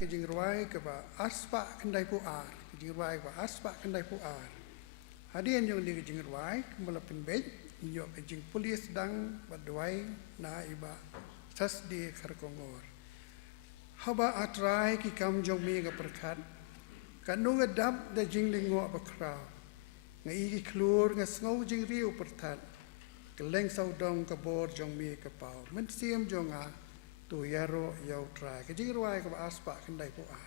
cái jing ruai cái bà aspa kendai pu ar cái jing ruai bà aspa kendai pu ar hadian yang ni cái jing ruai malapin bej yo cái jing police dang badwai na iba sas di Kyrkhu haba atrai ki kam jong mi ga perkhat kanung adap da jing lingo bakrau ngai ki klur nga sngo jing riu perthat keleng sau dong ka bor jong mi ka pau men siam jong a tu yaro yau trai cái jing ruai ka aspa kendai pu ar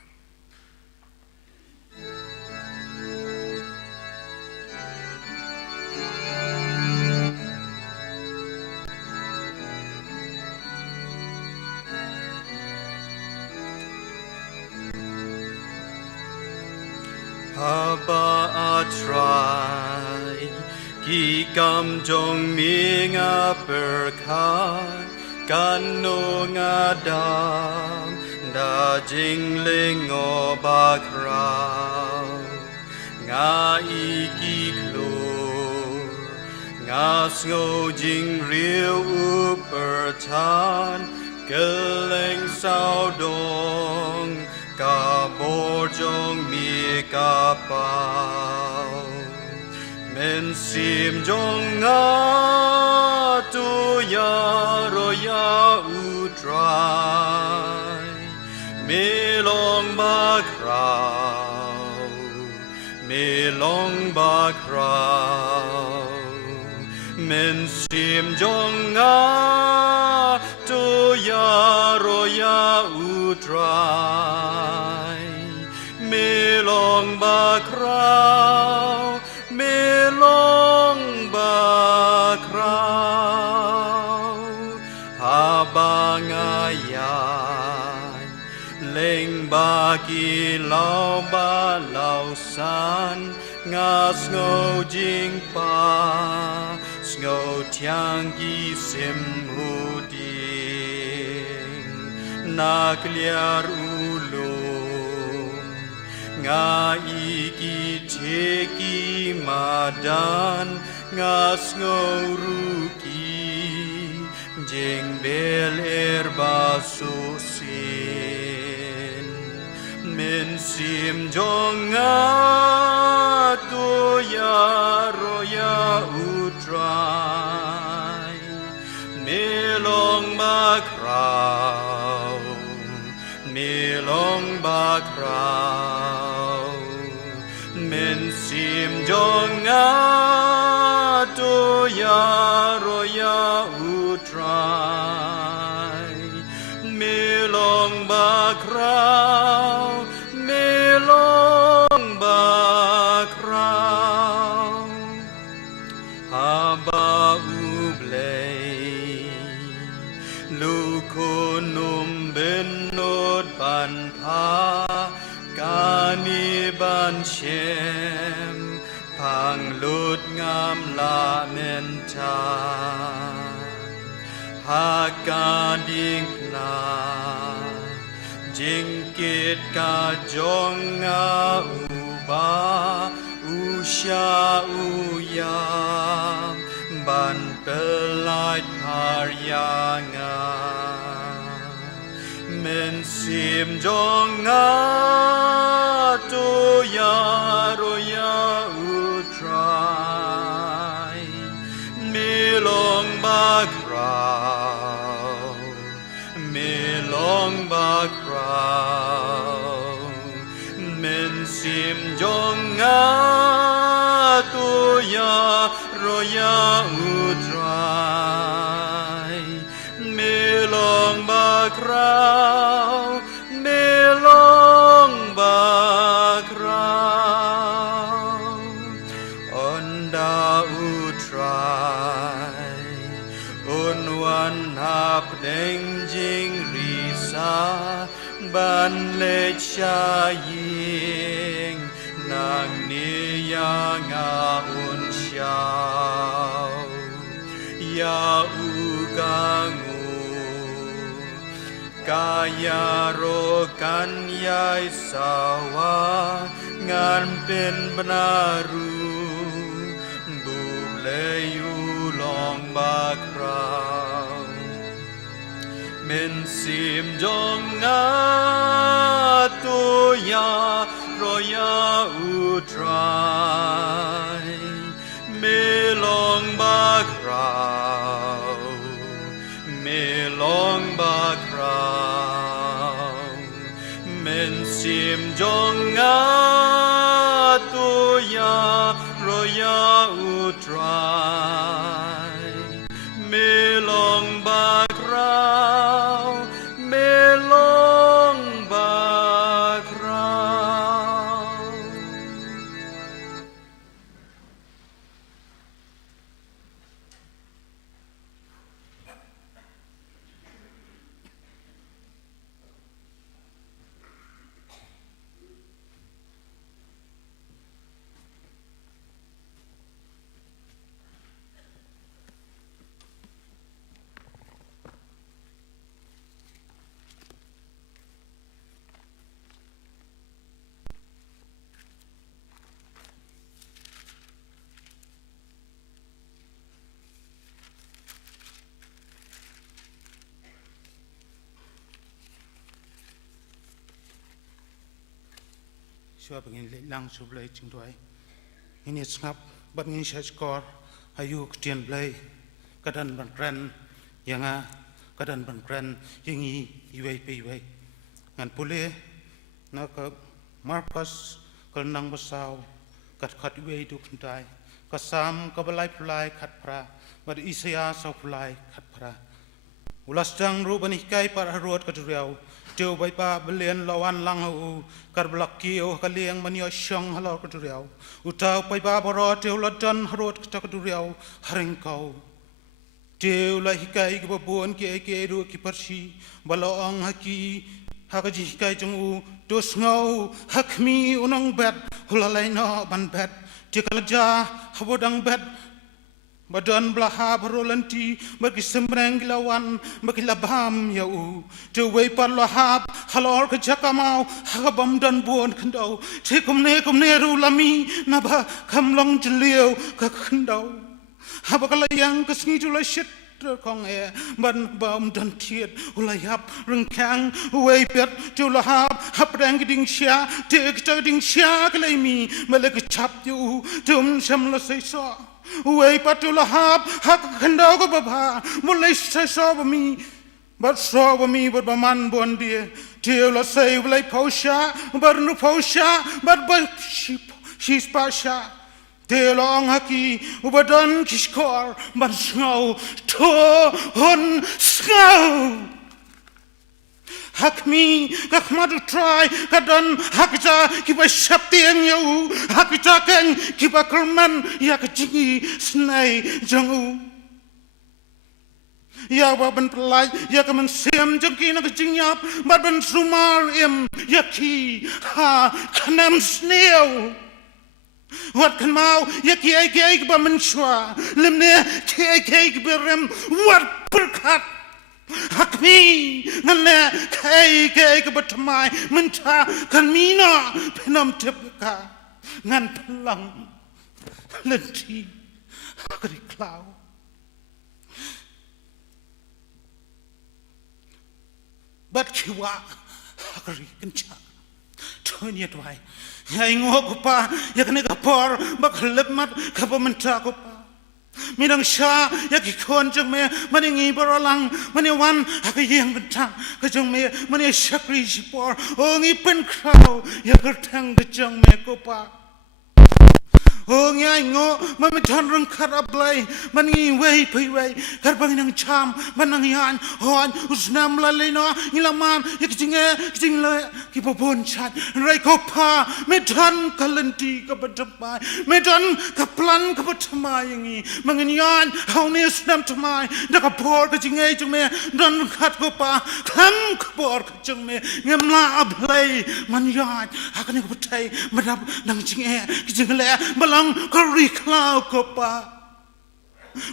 Haba atrai ki kam jong mi nga perkhat kanu nga dam da jing lingo bakrau nga iki klur nga sngo jing riu upertan keleng sao dong ka bor jong mi ka pau men sim jong nga tu ya ro ya utrai me long ba krau men sim jong nga tu ya ro ya utrai me long ba krau habangayan lyngba ki lau ba lau san nga sngo jing pa sngo tiang ki sim hu ding nak liar ulum nga iki teki madan nga sngo ruki jing bel basusin min sim jong nga tu ya ro ya utrai melong ba krau min sim jong nga tu ya ro ya utrai melong ba krau haba Blei lukunum benod ban pa kani ban shem pang lut ngam la menta hakading na jingkit ka jong nga uba usya uyam ban pelait haryanga men sim jong nga tu ya ro ya utrai milong ba krau men sim jong nga tu ya ro ya utrai milong ba krau onda utrai unwan hap deng jing risa ban le cha ying nang ni ya nga un xiao ya u gangu kaya ro kan yai sawa ngan pin benaru bu Blei u long ba krau men sim jong nga men sim jong atuya roya utrai melong bakrau melong bakrau. Siapa ingin lang Blei jing tuai ini sngap bat ingin saya skor ayu ketian Blei kadan bangkran yang kadan bangkran yang iwai iwai ngan pulih nak Markus kelenang besau kat iwai du kentai kasam kabelai pelai kat pra bad Isaya sau pelai kat pra ulas dang ru banikai par haruat kaduriau Teu bai pa belian lawan lang hu kar blaki o kaliang manio syang halau kaduriau utau pai pa boro teu ladan harot kita kaduriau haringkau teu la hikai ke babon ke ru ki persi balaang haki hakaji hikai jong dos ngau hakmi unang bet hulalai no ban bet tikalaja habodang bet badan belaha berolanti bagi sembreng lawan bagi labam yau tuwei par lahap halor ke jakamau habam dan buon kendau tikumne rulami naba kamlong jeliau ke kendau habakala yang kesengi jula shit kong ban bam dan tiet ulayap rengkang wei pet tulahap haprang ding sia tik ding sia kelemi melek chap yu tum sam la sei so Wei patulahap hak kendau ko bapa mulai saya bami bat baman bon dia la sei ulai pausha barnu pausha bat ba shis pasha telong haki ubadan kiskor ban ngau to hon ngau Hakmi, kakmadu try, kadan hakita kiba syaptiang yau, hakita kan kiba kerman ya kecigi senai jangu. Ya waban pelai, ya kaman siam jengki na kecingyap, badan sumar ya ki ha kanam sneo. Wat kan mau, ya ki ai kiba menshwa, lemne ki ai kiba rem, wat berkat. Hakmi ngana kai ke batamai menta kan mina penam tepka ngan pelang lenti hakri klau bat kiwa hakri kenca tonya tuai ya ingok pa ya kene kapor baklep mat kapamenta ko pa Midang sya ya kikon jeng me maningi baralang maniwan hakayang bentang kajeng me mani syakri sipor ongi pen krau ya kertang kajeng me kopa Ongya ingo mamitan rung karablay maningi wei wei karbang nang cham manang yan hon usnam lalino ilaman yakjinge le kipopon chat rai kopa medan kalenti kapatamai medan kaplan kapatamai yangi manginyan hauni usnam tamai nakapor kajinge jengme dan kat kopa kam kapor kajengme ngemla ablay manyan hakane kapatai madap nang jinge kijingle balang Kyrkhu kopa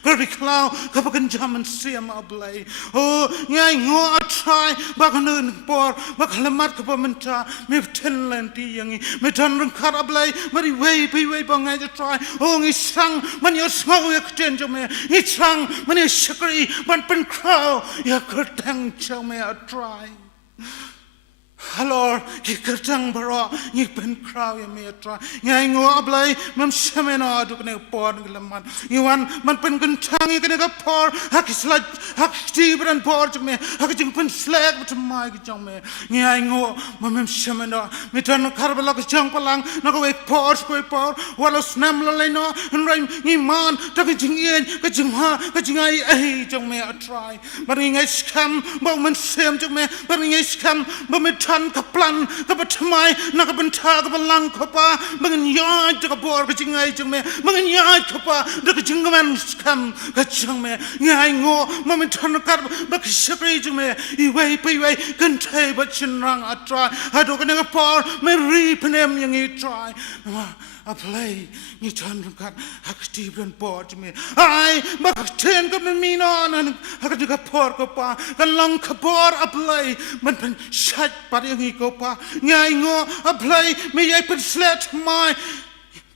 Kyrkhu kapakan jaman siam ablay oh ngai ngo try bakanun por baklemat kapamenta meften lenti yangi metan rung karablay mari wei bangai try oh ngisang manyo smau ya ktenjo me ngisang manyo shakri ban pen crow ya kertang chau me a try Halor, kikatang baro, pen crow ya metra. Ngai ngo Blei, mam shamena du kene por ngelaman. Iwan man pen kentang kene ka por, hak slat, hak tibran por jme, hak jing pen slag but mai jong me. Ngai ngo mam shamena, mitan karbala ka jong palang, na ko ek por spoi por, wala snam la leno, nraim ni man, ta ka jing yen, ka jing ha, ka jing ai jong me a try. But ngai skam, ba man sem jong me, but ngai skam, ba me tan kaplan kapatamai nakapanta kapalang kapa bangan yaj kapor kacingay jengme bangan yaj kapa dak jengman skam kacangme ngai ngo mamitan kar bakshakri jengme iway piway kantay bachinrang atra hado kana kapor me ripenem yang I try a play ni tan kat akti bran port me ai bakten ka min on an hakati kapor kapa kalang kapor a play man pen shat yang ko pa ngai ngo a play me ai pen slet mai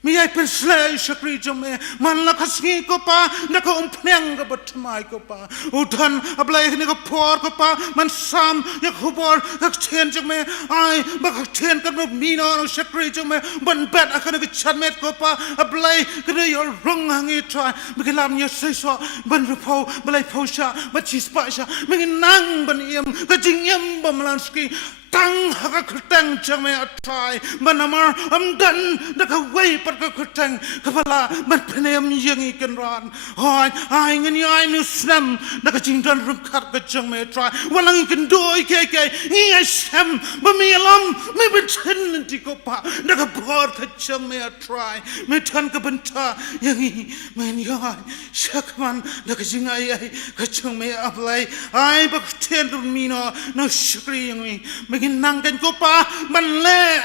me ai pen slay shakri jome man la khasngi ko pa na ko umpheng ka bat mai ko pa udan a play ni ko por ko pa man sam ya khubor tak chen jome ai ba chen ka no mino shakri jome ban bat akana ko chatmet ko pa a play ka yo rung hangi try me lam ya sai so ban rupo balai phosha ba chispa sha me nang ban yam ka jingiam bam lanski tang haka kutang jame atrai manamar amdan daka way par ka kutang kapala man penem yangi kenran ai ngani ai nu snam daka jingdan rungkar ka jame atrai walang ken doi ke ngi sam ba mi alam me beten ti ko pa daka bor ka jame atrai me tan ka banta yangi men yai shakman daka jingai ai ka jame ablai ai ba ten mino no shukri yangi nangkan ko pa manle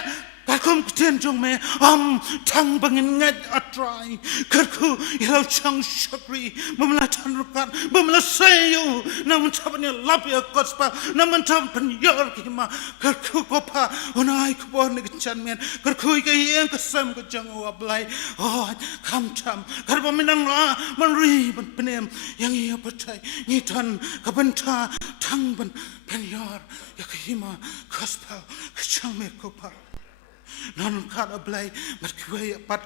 kakum kten jong me tang bangin ngat atrai Kyrkhu ilaw chang shakri mamla tanrukan mamla sayo naman tapan ya labi akospa naman tapan yor kima Kyrkhu ko pa unai ko po nagchan men Kyrkhu ikay yang kasam ko jang Blei kam tam karba minang la manri ban penem yang iya patay ngitan kabanta tang ban penyor yakima kospa kachang me ko pa non kada Blei berkuai pat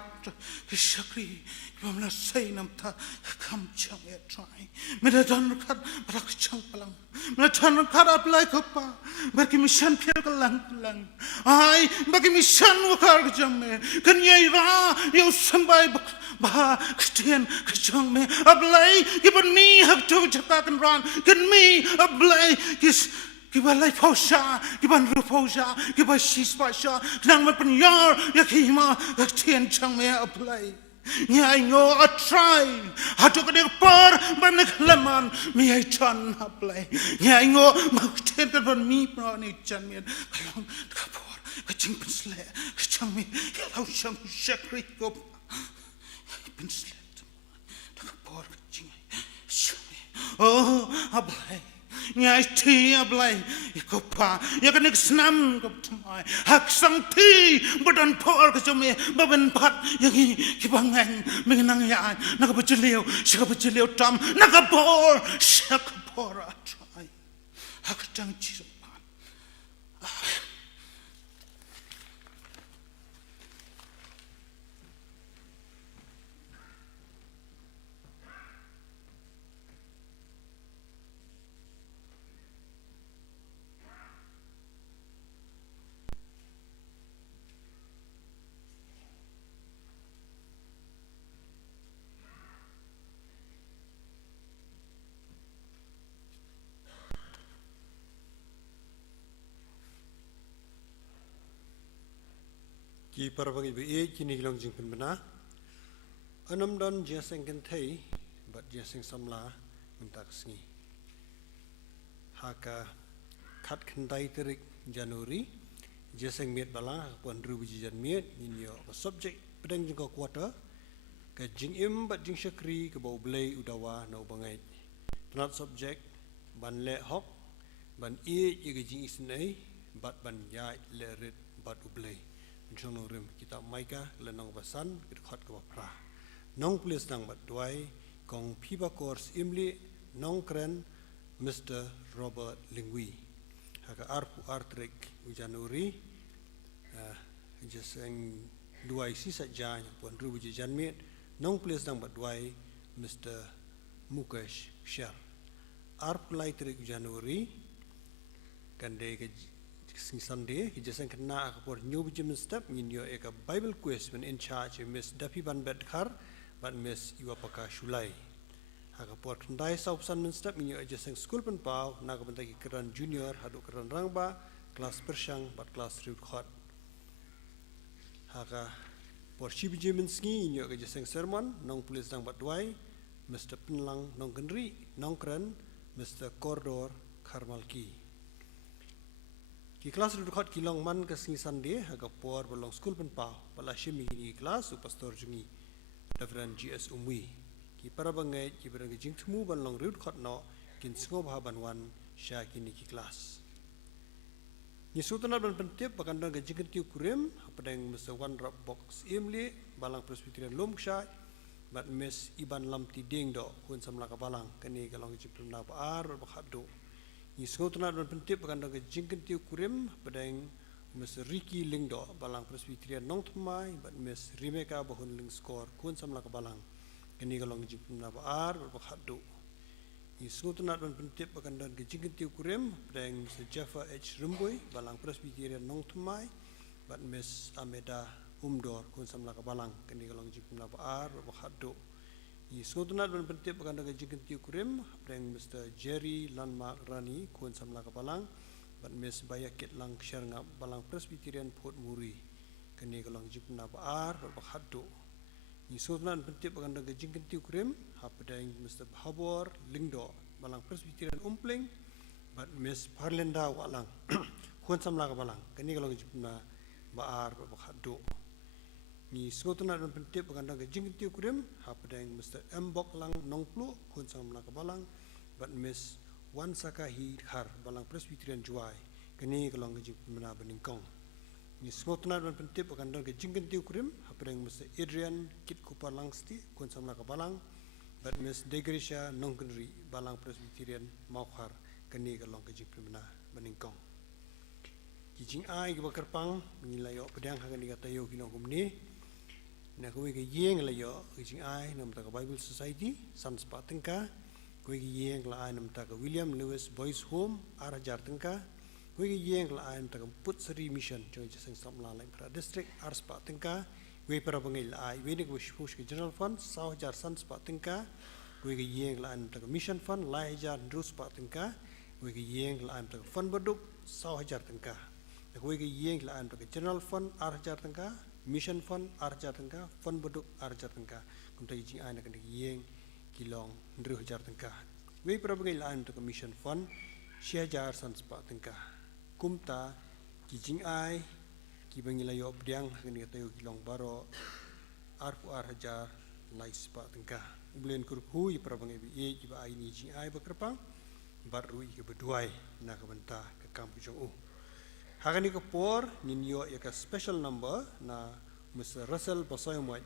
kishakri mamla say namta kam chang e try mera don kad brak chang palang mera don kada Blei kopa berki mission pia kalang ai berki mission wakar jamme kanyai ra yo sambai bah kten kachang me Blei given me have to chakakan ran can me Blei kis kiba lai phosha kiba ru phosha kiba shispa sha nang ma penyar yakima kten chang me Blei ngai ngo a try hatu ka par ban laman mi ai chan Blei ngai ngo ma kten ka ban mi pro ni chan me kalong ka por ka ching pen sle ka chang me yalau sham shakri ko pen sle ka por ka ching Blei ngai ti Blei ikopa yakanik snam kop tmai hak sang ti badan por ka jome baben pat yangi kibangang mengenang ya nakapajileo shakapajileo tam nakapor shakapora try hak tang chi Ki parbangi be kini hilang jingpen bena anam dan jaseng kentai bat jaseng samla minta kesini haka kat kentai terik Januari jaseng miet bala puan rubi jan miet ninyo subjek pedang jengko kuota ke jingim bat jing syakri ke bau Blei udawa na ubangai penat subjek ban le hok ban ke jing isnai bat ban ya le red bat Blei Jong rim kita maika lenong basan kirkhat ka pra nong please nang bat duai kong piba course imli nong kren Mr. Robert Lingwi haka arpu artrik ujanuri jeseng duai sisa jan pon ru buji janmit nong place dang bat duai Mr. Pohkseh Shar arpu laitrik ujanuri kande ke Sunday jeseng kena kapor new buji step minyo eka Bible quiz when in charge Miss Dapi Ban Bedkar but Miss Iwapaka Shulai haka por kendai sausan menstep minyo jeseng school pen pau naga bentagi keran junior hadu keran rangba kelas persyang bat kelas riukhot haka por shibiji menski inyo ke jeseng sermon nong pulis dang bat duai Mr. Penlang nong genri nong keren Mr. Kordor Karmalki ki kelas riukhot kilong man ke Sunday haka por belong school pen pau bala shimi ni kelas pastor jungi Reverend GS Umwi ki para bangai ki berang jing temu ban long riut khot no kin sngewbha ban wan sha kini ki kelas ni sutana ban pentip bakan dang jing tiu kurim padang Mr. One Drop Box Imli Balang Presbyterian Pohkseh bat Miss Iban lam pdiang do kun samla ka balang kani kalong jing pemna baar bakhado ni sutana ban pentip bakan dang jing tiu kurim padang Mr. Ricky Lingdo Balang Presbyterian nong thmai bat Miss Rimeka bahun ling score kun samla ka balang kini kalong jipna baar bakhado isutna ban pentip bakan dan gejing tiu kurem deng Mr. Jaffa H Rumboy Balang Presbyterian nong thmai bat Miss Ameda Umdor kun samla ka balang kini kalong jipna baar bakhado isutna ban pentip bakan dan gejing tiu kurem deng Mr. Jerry Landmark Rani kun samla ka balang bat Miss Bayakit Lang Sharngap Balang Presbyterian Port Muri kini kalong jipna baar bakhado ni sutnan pentip bakan dang jing tiu krim hapadang Mr. Habor Lingdo Balang Presbyterian Umpling bat Miss Parlenda Walang kun samla ka balang kini kalong jipna baar bakhado ni sutnan pentip bakan dang jing tiu krim hapadang Mr. Mbok Lang Nongplu kun samla ka balang bat Miss Wan Sakahi Khar Balang Presbyterian Juai kini kalong jipna beningkong ni sutna ban pentip bakan dang jing tiu krim hapadang Mr. Adrian Kit Kupar Langsti kun samla ka balang bat Miss Degrisha Nongkenri Balang Presbyterian Maukhar kini kalong jipna beningkong kijing ai ke bakarpang nilayo pedang hagan diga tayo kinong kumni na kuwi ke yeng layo kijing ai nam ta Bible Society sanspa tengka kuwi ke yeng la ai nam ta William Lewis Boys Home arajar tengka kuwi ke yeng la ai nam ta Putsari Mission jong jeseng samla lai pra district arspa tengka kuwi para bangil ai we ni kuwi push ke general fund saw jar sanspa tengka kuwi ke yeng la ai nam ta mission fund lai jar druspa tengka kuwi ke yeng la ai nam ta fund baduk saw jar tengka kuwi ke yeng la ai nam ta general fund arjar tengka mission fund arjar tengka fund baduk arjar tengka kumta jing ai na kan yeng kilong ndru jar tengka we para bangil ai nam ta mission fund share jar sanspa tengka kumta kijing ai ki bangilayo pdiang ngani tayo kilong baro arpu arhajar laispa tengka ublen Kyrkhu i prabang ebi ki ba ai ni jing ai bakrpang baru i ke beduai na ka benta ke kampu jong hagani ke por ninyo ya ka special number na Mr. Russell Basoymoy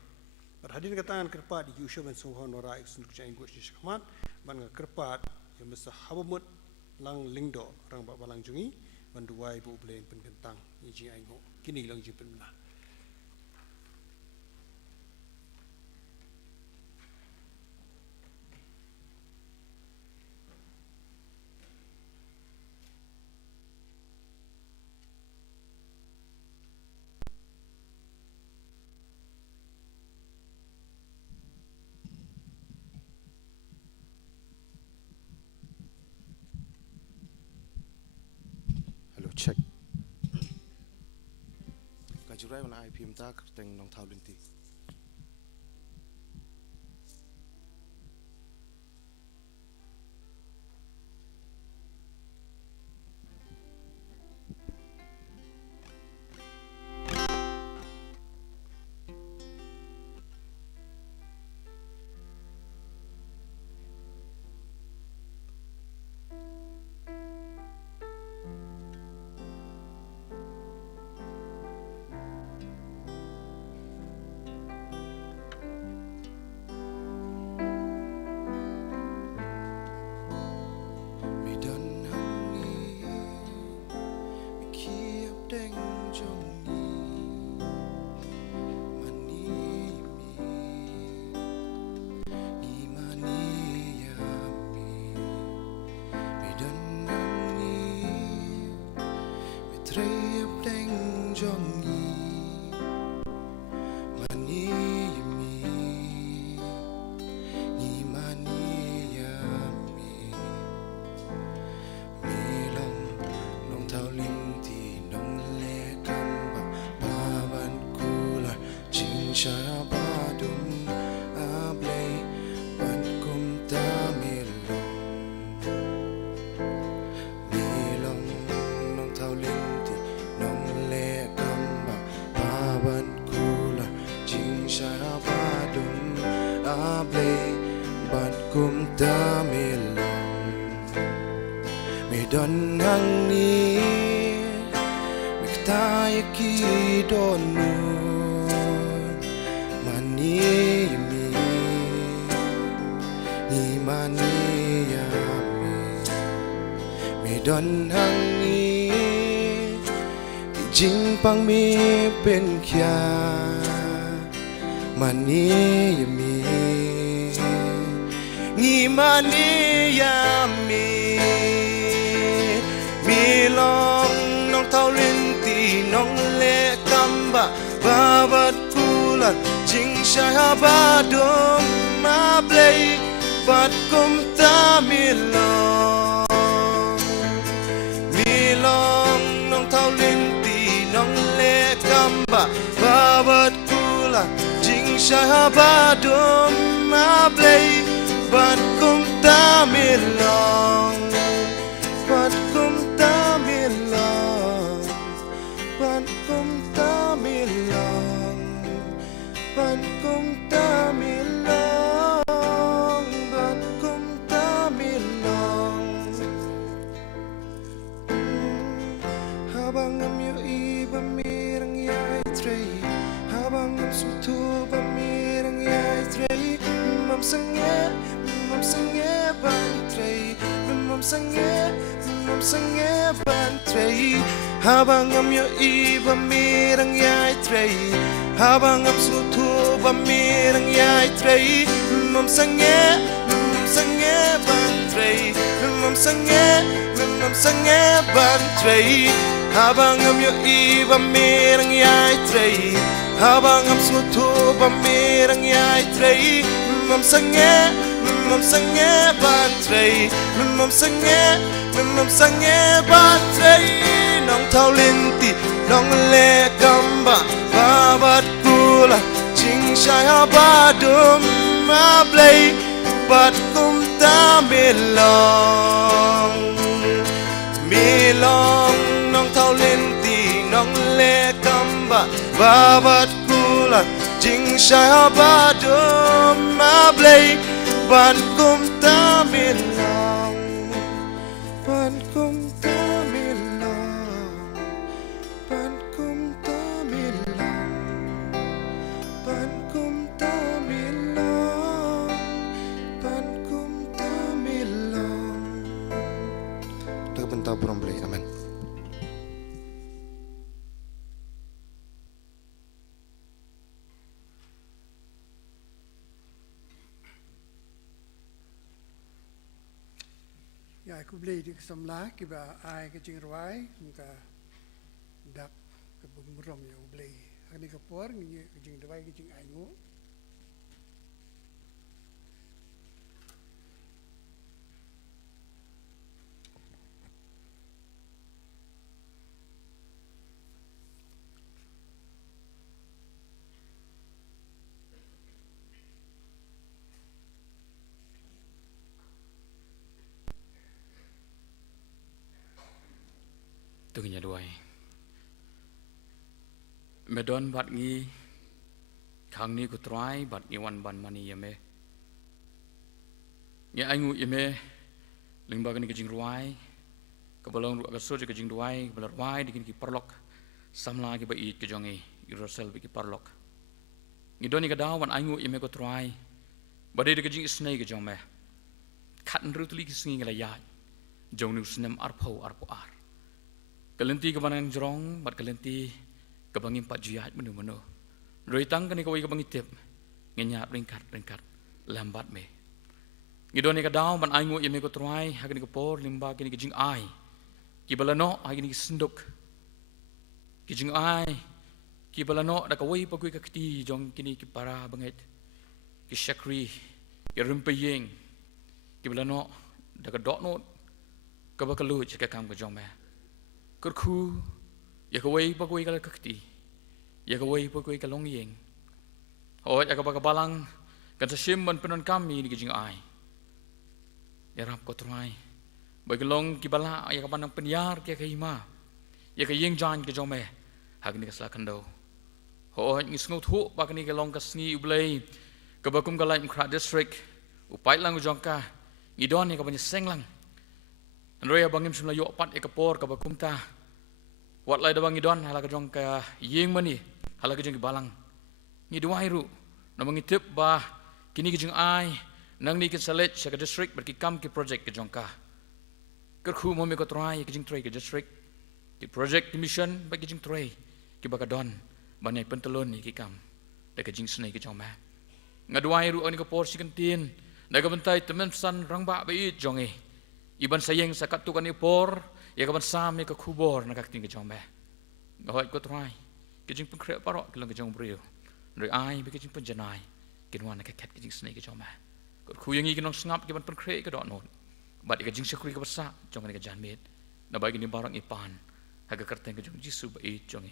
berhadir ke tangan kerpat di usho ben sohon ora iksun kucai ngos ni shakmat ban ga kerpat ya Mr. Habamut Lang Lingdo rang ba balang jungi banduai bu Blei pen kentang iji aingo kini lang jipen na check kajurai wana IPM tak teng nong thau linti trei deng jong mani mi mani ya mi long nong thao linh thì nong le cam ba ban kula ching sha ba dum a blei ban kum ta mi long nong thao linh thì nong le cam ba ban kula ching sha ba dum a blei ban kum ta mi mi don hang ni mi ktai ki don nu mani mi mani ya mi don hang ni jing pang mi pen kya mani mi mani ya mi long nong thao linh ti nong le kamba ba bat kulat jing sha ba dum ma blei bat kum ta mi long nong thao linh ti nong le kamba ba bat kulat jing sha ba dum ma blei bat kum ta mi long bat kum ta mi long bat kum ta mi long bat kum ta mi long bat kum ta mi long habang am yo I ba mirang yai trei habang am su tu ba mirang yai trei mam sange ban trei mam sange ban trei habang am yo I ba mirang yai trei habang am su tu ba mirang yai trei mam sange ban trei mam sange ban trei habang am yo I ba mirang yai trei habang am su tu ba mirang yai trei mam sange ban trei mam sange ban trei nong thao linh ti nong le kamba ba bat kula ching shai ha ba dum ma blei bat kum ta mi long nong thao linh ti nong le kamba ba bat kula ching shai ha ba dum ma blei ban kum ta mi long ban kum ta mi long ban kum ta mi long ban kum ta mi long ban kum ta mi long tak bentau puram Blei amen. Ya aku Blei di kesamlah kiba ai ke jing ruai muka dak ke bumrom ya Blei ani ke por ni ke jing ruai ke jing ai ngo Tungnya duai. Medon bat ngi khang ni ku try bat ngi wan ban mani yame. Ngi aingu yame lyngba kan ki jing ruai. Ka balong ru ka so ki jing duai balar wai dikin ki parlok samla ki ba I ki jongi Jerusalem ki parlok. Ngi doni ka dawan aingu yame ku try. Badai ki jing snai ki jong me. Khat nru tuli ki singi la ya. Jong nu snem arpo ar. Kalenti kebanang jrong, bat kalenti kebangin pat jiat menu. Roitang kan ikawai kebangi tip, ngenyap ringkat lambat me. Ngidoni ka daw man aingu yeme ko try, hakin ko por limba kini kijing ai. Kibalano hakin ki senduk, ki jing ai ki balano da kawai pa kui ka kti jong kini ki para banget ki shakri ki rimpayeng ki balano da ka dot no ka bakalu ka kam ka jong me Kyrkhu ya kawai pa kui ka kti ya kawai pa kui ka long yeng ya ka balang kan sa shimban penon kami ni ki jing ai ya rap ko trai bagi long ki bala ya ka panang penyar ki ka hima ya ka yeng jan ki jong me hag ni ka sla kando ngi sngo thu ba ka ni ka long ka sngi Blei ka bakum ka lai mkra district upai lang jong ka ngi don ni ka banya seng lang Andrea bangim sumla yo pat e ka por ka bakum ta wat lai da bangi don hala ka jong ka yeng mani hala ka jong ki balang ngi duai ru na mangi tip ba kini ki jing ai nang ni ki salet sa ka district berki kam ki project ki jong ka Kyrkhu mo me ko try ki jing try ki district ki project ki mission ba ki jing try ki ba ka don banai pentelon ni ki kam da ka jing snai ki jong ma ngaduai ru ani ka por si kan tin da ka bentai temen san rang ba i jong e iban sayeng sa katukan ni por ya ka ban sam ka khubor na ka tin ki jong ma ngahoi ko try ki jing pengkre parok ki lang ki jong brio rồi ai biết cái chính phân này cái ngoan cái kẹt cái chính này cái cho mà còn khu yang cái nong ngap cái ban phân khre cái đó nốt bát cái chính sekuri cái bát sa trong cái jan met na bagi ni barang ipan haga kerteng cái jong Yesus bai jong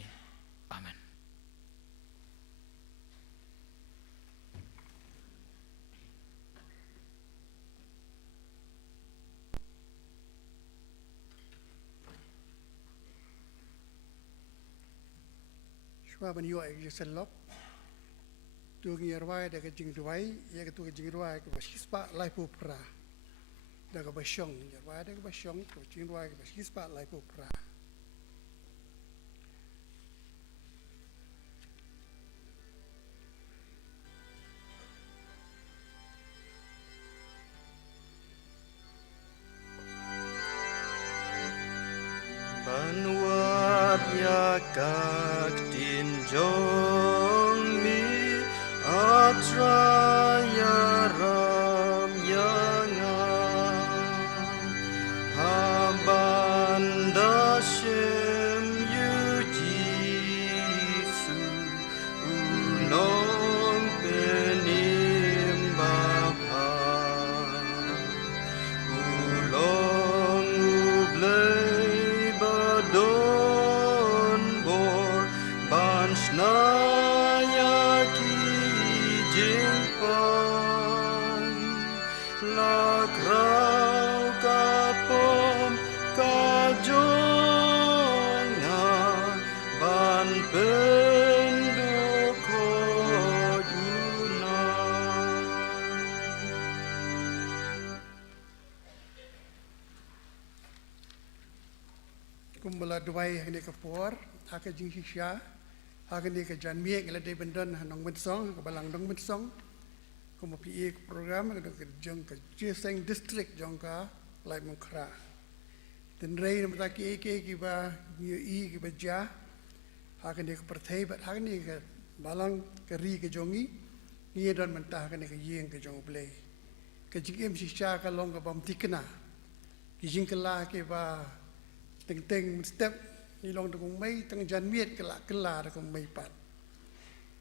amen Shwa ban yo ai selok tu ngi rwai da ka jing rwai ya ka tu ka jing rwai ka bashispa lai pu pra da ka bashong rwai da ka bashong ka jing rwai ka bashispa lai pu pra Banuat ya kak tin jong mi atraya ram yanga habanda shem yu jisu unong penim bapa ulong ublei badon bor bansnaya ki jingpan lakrau kapom kajonga ban penduko yuna kumbala duai hane ka por haka jing shisha haka ni ka jan miek la de bendan hanong bensong ka balang dong bensong kumu pi program ka jong ka jeseng district jong ka lai mongkra den rei nam ta ki ba ni ki ba ja haka ni ka perthai ba haka ni ka balang ka ri ka jongi ni don man ta haka ni ka yeng ka jong Blei ka jing em shisha ka long ka bam tikna ki jing ka la ke ba teng step ni long tong mai tang jan miet kala tong mai pat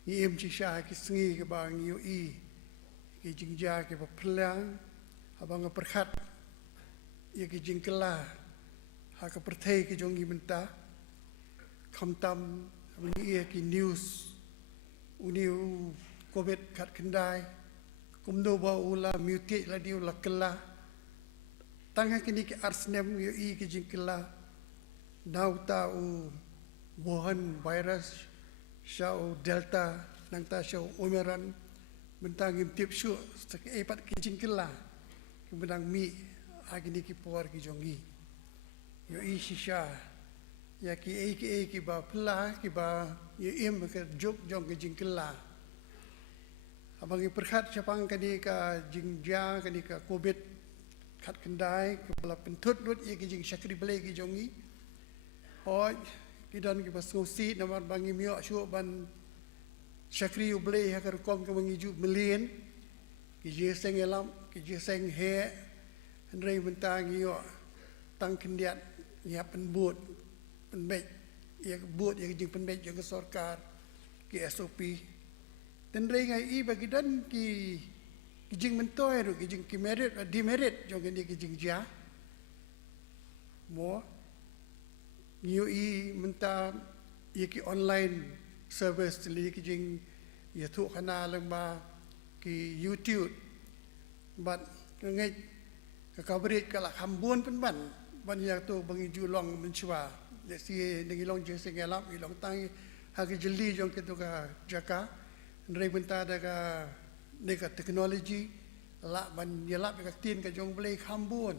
ni em chi sha ki sngi ke bang yu i ki jingja ke ba plang abang perkhat ye ki jingkala ha ka perthai ki jongi menta kham tam ni ye ki news uni covid khat kendai kumdo ba ula muti la diu la kala tang ha ki ni ki arsnem yu i ki jingkala Now tahu Wuhan virus, siya Delta, nang ta siya Omicron, bentang tip siya sa epat kijing kila, bentang mi agini ki por ki jongi, yo isi siya, ya ki ba pela ki ba yo im ke jok jong kijing kila, abang perkhat siya pang kani ka jingja kani ka COVID khat kendai kepala pentut nut ye kijing syakri Blei ki jongi. Hoi kidan ki basngosi namar bangi mio syu ban syakri Blei hakar kom ke mengiju melien ki jeseng elam ki jeseng he andrei bentang yo tang kendiat nyiap penbut penbek ia buat ia jing penbej yang sorkar ki SOP dan ngai bagi dan ki jing mentoy ru ki jing ki merit demerit jong ni ki jing ja mo new menta ia ki online service li ki jing ia thu khana lyngba ki YouTube but ngai ka coverage kala khambun penban ban ya tu bangi julong menchwa le si ngi long je sengelap i long tang ha ki jeli jong ke tu ka jaka nrei benta da ka neka teknologi la ban yelap ka tin ka jong Blei khambun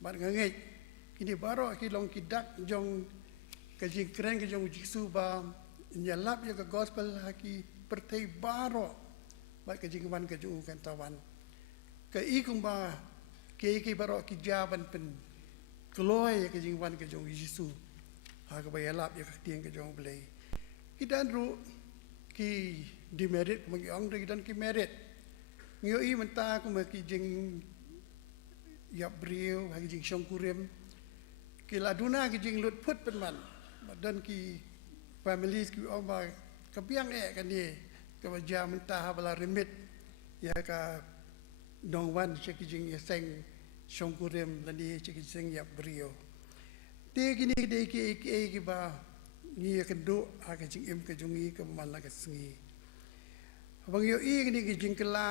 ban ngai kini baro ki long ki dak jong ka jing kren ka jong jiksu ba yelap ya ka gospel ha ki pertai baro ba ka jing ban ka jong kan tawan ka ikum ba ke baro ki jaban pen kloy ka jing wan ka jong Yesu ha ka bayalap ya ka tiang ka jong Blei kidan ru ki demerit magi ong dan ki merit ngio menta ku ma ki jing yap brio ha ki jing shong kurem ki laduna ki jing lut put pen man dan ki families ki ong ba ka piang kan ni ka ba jam menta ha bala remit ya ka dong wan che ki jing seng shong kurem lani che ki seng yap brio te kini de ki ba ni ka do ha ka jing im ka jungi ka man la ka singi abang yo kini ki jing kala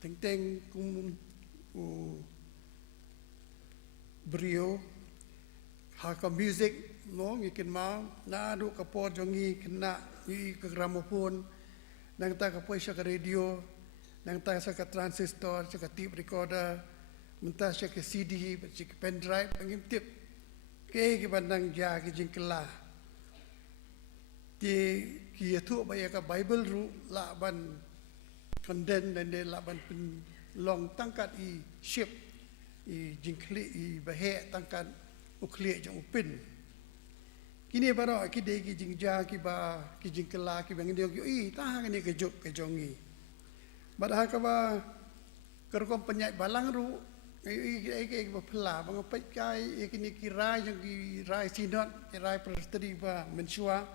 teng teng kum brio ha ka music mo ngi kin ma na do ka por jongi kena ni ka gramophone nang ta ka poisa ka radio nang ta sa ka transistor sa ka tape recorder menta sa ka CD sa ka pen drive ngim tip ke ki bandang ja ki jing kala ti ki tu ba ya ka bible ru la ban konden dan de la ban pen long tangkat i ship i jingkli i bahe tangkat ukli jong upin kini baro ki de ki jingja ki ba ki jingkela ki bang dio ki ta ni ke jok ke jongi badha ka ba kerkom penyai balang ru ki ba phla bang pe kai ki ki rai jong ki rai sinot ki rai prestri ba mensua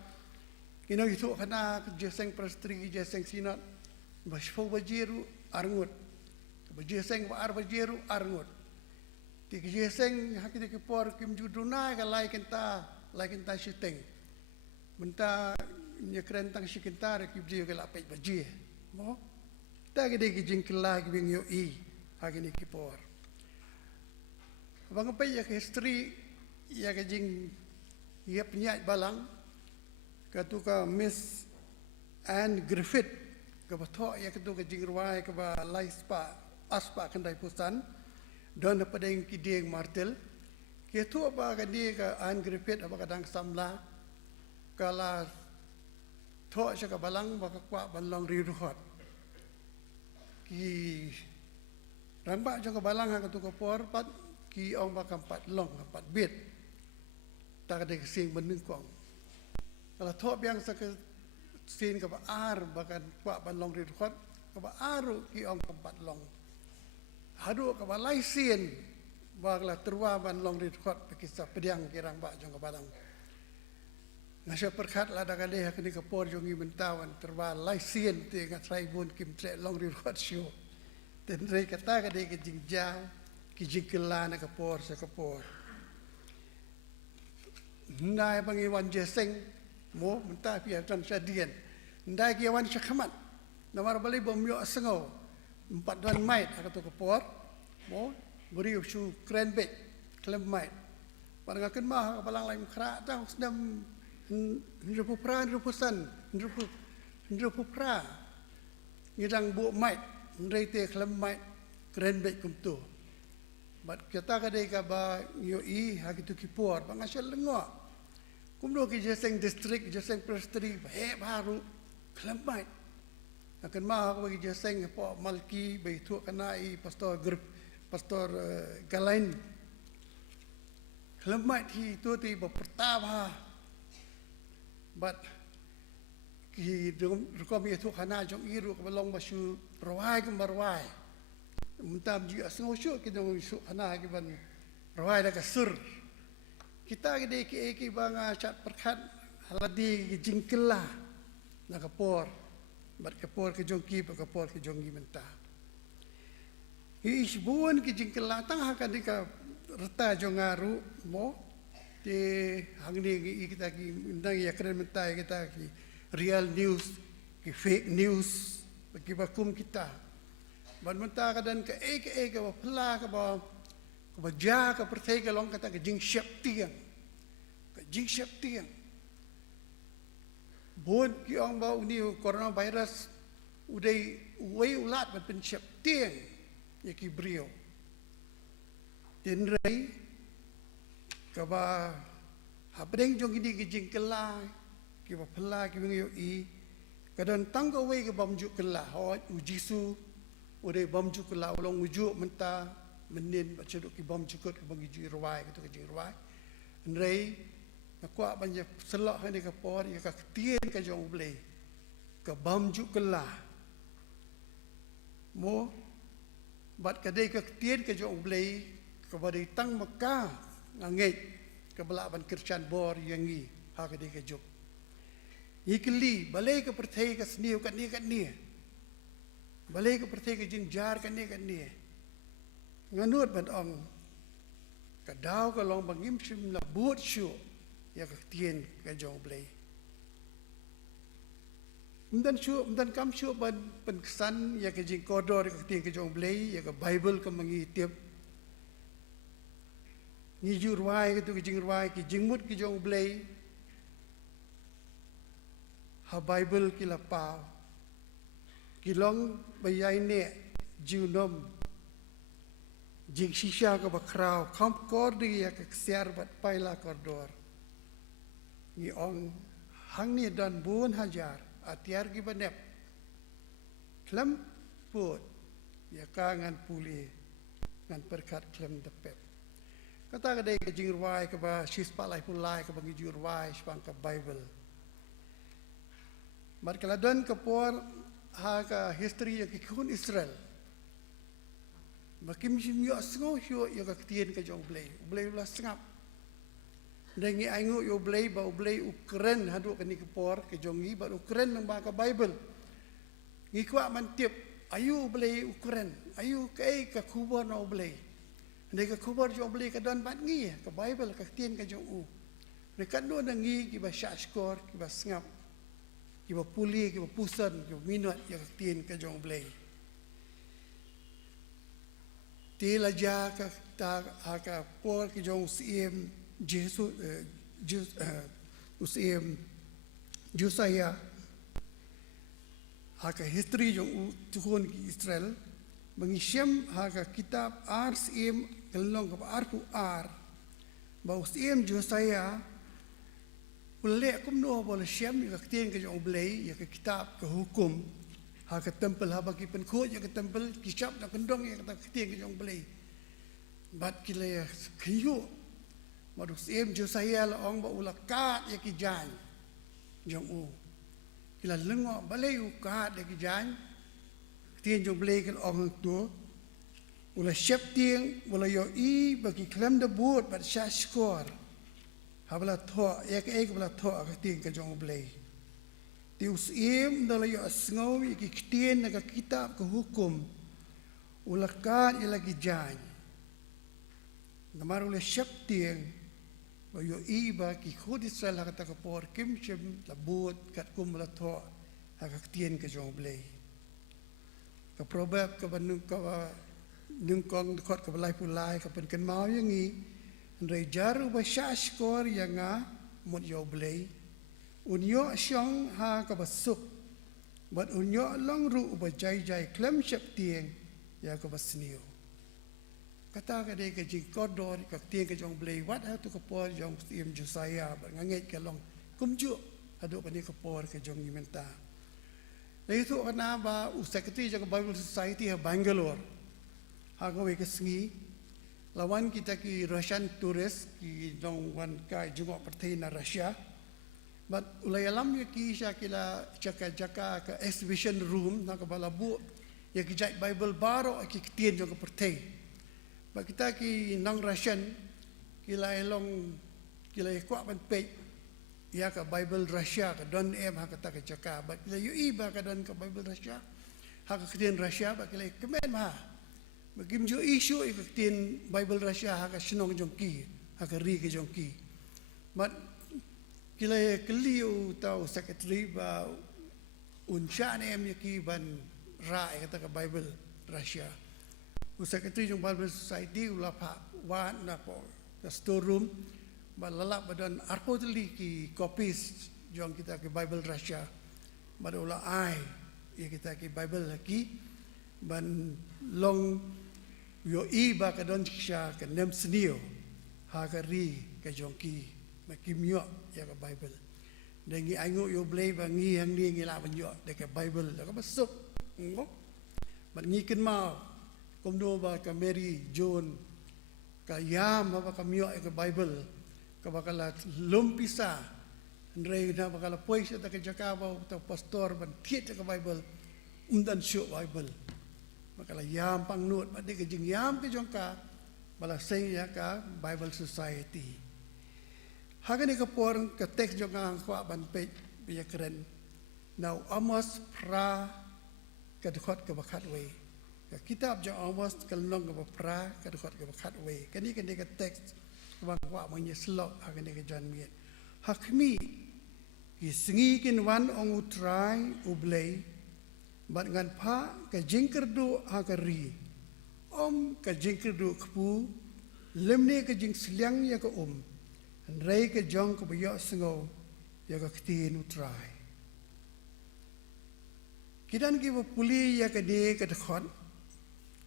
kino itu khana jeseng prestri jeseng sinot ba shfo bajiru arngut ba jeseng ba ar bajiru arngut ti jeseng hakite ki por kim juduna ka lai kenta shiteng menta nya krentang shikintar ki brio ka la pe baji mo ta ki de ki jingkla ki bing yo hakini ki por bang pe ya history ya ka jing ya penyat balang ka tu ka Miss Anne Griffith ka batho ya ka tu ka jing ruai ka ba lai spa aspa kendai pusan don pada yang kideng martel ke tu apa ka dia ka Anne Griffith apa kadang samla kala tho sa ka balang ba ka kwa balong ri ruhot ki ramba jo ka balang ha ka tu ka por pat ki ong ba ka pat long pat bit ta ka de sing benung kong kala tho biang sa ka sin ka ba ar ba ka kwa balong ri ruhot ka ba aru ki ong ka pat long hadu ka balai sien bagla terwa ban long rit khot pakisa pdiang kirang ba jong ka balang ngasya perkhat la da kale hakni ka por jongi bentawan terwa lai sien te nga trai bun kim tre long rit khot shu ten rei kata ka de ki jingja ki jingkela na ka por sa ka por ndai bangi wan jeseng mo menta pia tan sadien ndai ki wan shakhamat namar bali bomyo asngo 4 wan mai ka to ka por mo beri usu krenbek klem mai pada ngaken mah balang lain khra tang sedam nrupu pra nrupusan nrupu pra ngidang bu mai nreite klem mai krenbek kumtu bat kita ka dei ka ba yo ha kitu ki por bang asal lengo kumdo ki jeseng district jeseng prestri he baru klem mai akan mah bagi jeseng po malki bai tu kana I pastor grup pastor galain lemmat hi tu ti pertama but ki rukom itu khana jong iru ko long basu rawai ko marwai muntam ji asngo shu ki dong su khana ki ban rawai da ka sur kita gede ki banga chat perkat haladi jingkela na kapor bat kapor ke jongki pa kapor ke jongi mentah isbuan ki jingkela tang hakan dika reta jongaru mo te hangni kita ki ndang ya keren mentah kita ki real news ki fake news bagi bakum kita ban mentah kadan ke ba pela ke ba ja ke pertai ke long kata ke jing siap tiang bon ki ong ba uni coronavirus udai uai ulat ban pen siap tiang ya ki brio tin rei ke ba habdeng jong ini ke jing kelai ki ba pela ki ngi i kadan tang ko wei ke bam ju kela ho ujisu udai bam ju kela long uju mentah menin bacaduk ki bom cukut ke bagi ji ruai gitu ke ji ruai nrei nakwa banyak selok hani ke por ya ka tien ke jong Blei ke bom juk kelah mo bat ka dei ke tien ke jong Blei ke badai tang Mekah ngangai ke belak ban Kirchan bor yangi ha ke dei ke juk ikli balai ke pertai ke seniu kat ni balai ke pertai ke jinjar kat ni nganut ban ong kadau ka long bangim sim la buat syu ya ka tien ka jong Blei mdan kam syu ban penkesan ya ka jing kodor ka tien ka jong Blei ya ka Bible ka mangi tiap ni ju ruai ka tu ka jing ruai ki jingmut ki jong Blei ha Bible ki la pau ki long bayai ne jiu nom jing shisha ka bakrau kamp kordi ya ka ksiar bat paila kordor ni ong hang ni dan bun hajar atiar ki banep klam put ya ka ngan puli ngan perkat klam depet kata ka dei ka jing ruai ka ba sis palai pulai ka bangi jur ruai spang ka Bible mar kala don ka por ha ka history ya ki kun Israel makim sim yo sngo hyo yo ka tien ka jong Blei la sngap dengi aingu yo Blei ba Blei Ukraine hadu ka ni ka por ka jongi ba Ukraine nang ba ka Bible ngi kwa man tiep ayu Blei Ukraine ayu kai ka kubor na Blei ndai ka kubor jong Blei ka don bat ngi ka Bible ka tien ka jong u dekat do na ngi ki ba shashkor ki ba sngap ki ba puli ki ba pusan ki ba minot ya ka tien ka jong Blei tila ja ka ta ka por ki jong siem Jesu usiem Josaya ha ka history jong tuhun ki Israel mengisem ha ka kitab ar siem kelong ka ar pu ar ba usiem Josaya ule kum no bol siem ka tien ka jong Blei ya ka kitab ka hukum ha ka tempel ha bagi penkhot ya ka tempel kicap na kendong ya ka tien ka jong Blei bat kila ya khiyo madus em Josaya la ong ba ulakat ya ki jan jong u kila lengo balai ukat ya ki jan tien jong Blei kan ong tu ula syap tien ula yo i bagi klem de buat bat syashkor ha bala tho ya ka ek bala tho ka tien ka jong Blei ti usim dala yo asngau ki tien na ka kitab ka hukum ulakat ya lagi jan namaru le syap tien ba yo iba ki khod Israel ha ka por kim chem la buat kat kum la tho ha ka tien ka jong Blei ka probab ka banung ka nung kong khot ka balai pulai ka pen kan mau yang i rei jaru ba shashkor yanga mut yo Blei unyo syong ha ka basuk bat unyo long ru ba jai klem syap tien ya ka basnio kata ka dei ka jing kodor ka tien ka jong Blei wat ha tu ka por jong siem Josaya ba nganget ka long kumju adu ka ni ka por ka jong imenta lai tu kana ba secretary jong Bible Society ha Bangalore ha ka we ka sngi lawan kita ki Russian tourist ki dong wan ka jungok pertai na Russia but ulai alam ya ki sya kila jaka ka exhibition room na ka balabu ya ki jai Bible baro ki tien jong ka pertai ba kita ki nang Russian kila elong kila kuat ban pej ya ka Bible Russia ka don em ha ka ta ka jaka ba kila yu I ba ka don ka Bible Russia ha ka kien Russia ba kila kemen ma bagim jo isu I ka kien Bible Russia ha ka sinong jong ki ha ka ri ka jong ki but kila keliu tau secretary ba unsha ne em ki ban ra ka ta ka Bible Russia secretary jong Bible Society ula pa wa na po ka storeroom ba lalap badan arpotli ki copies jong kita ke Bible Russia ba ula ai ya kita ke Bible lagi ban long yo I ba ka don sha ka nem snio ha ka ri ka jong ki ma kimyo ya ka Bible dengi aingo yo Blei ba ngi hang ni ngi la ban yo de ka Bible la ka masuk ngo ba ngi ken ma kom do ba ka Mary John ka yam ba ka myo ka Bible ka bakala lumpisa ndrei na bakala poisa ta ka jakaba ta pastor ban thiet ka Bible undan syo Bible bakala yam pang nut ba de ka jing yam ka jong ka bala sing ya ka Bible Society hagani ka por ka tek jong ang kwa ban pe biya kren now amos pra ka dkhot ka bakhat we ka kitab jong amos kalong ka pra ka dkhot ka bakhat we kani ka text bang wa manya slok hagani ka jan miet hakmi ki singi kin wan ong utrai ublei bat ngan pha ka jingkerdu hakari om ka jingkerdu khpu lemne ka jing sliang ya ka rei ka jong ka bayo sngo ya ka ktin utrai kidan ki puli ya ka de ka khon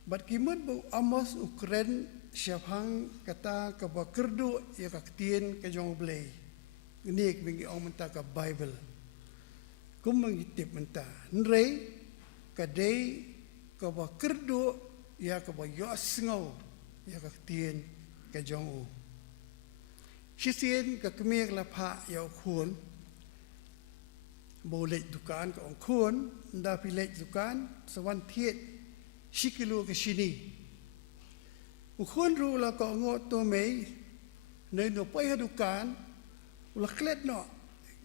bat kimut bu amos ukren syafang kata ka bakerdu ya ka ktin ka jong Blei ini mingi ong menta ka Bible kum mangitip menta rei ka de ka bakerdu ya ka bayo sngo ya ka ktin ka jong Sisien ka kemir la pha ya khun bo lek dukan ka ong khun nda pi lek dukan sawan thiet shikilo ka shini khun ru la ka ngo to mei nei no pai ha dukan ula klet no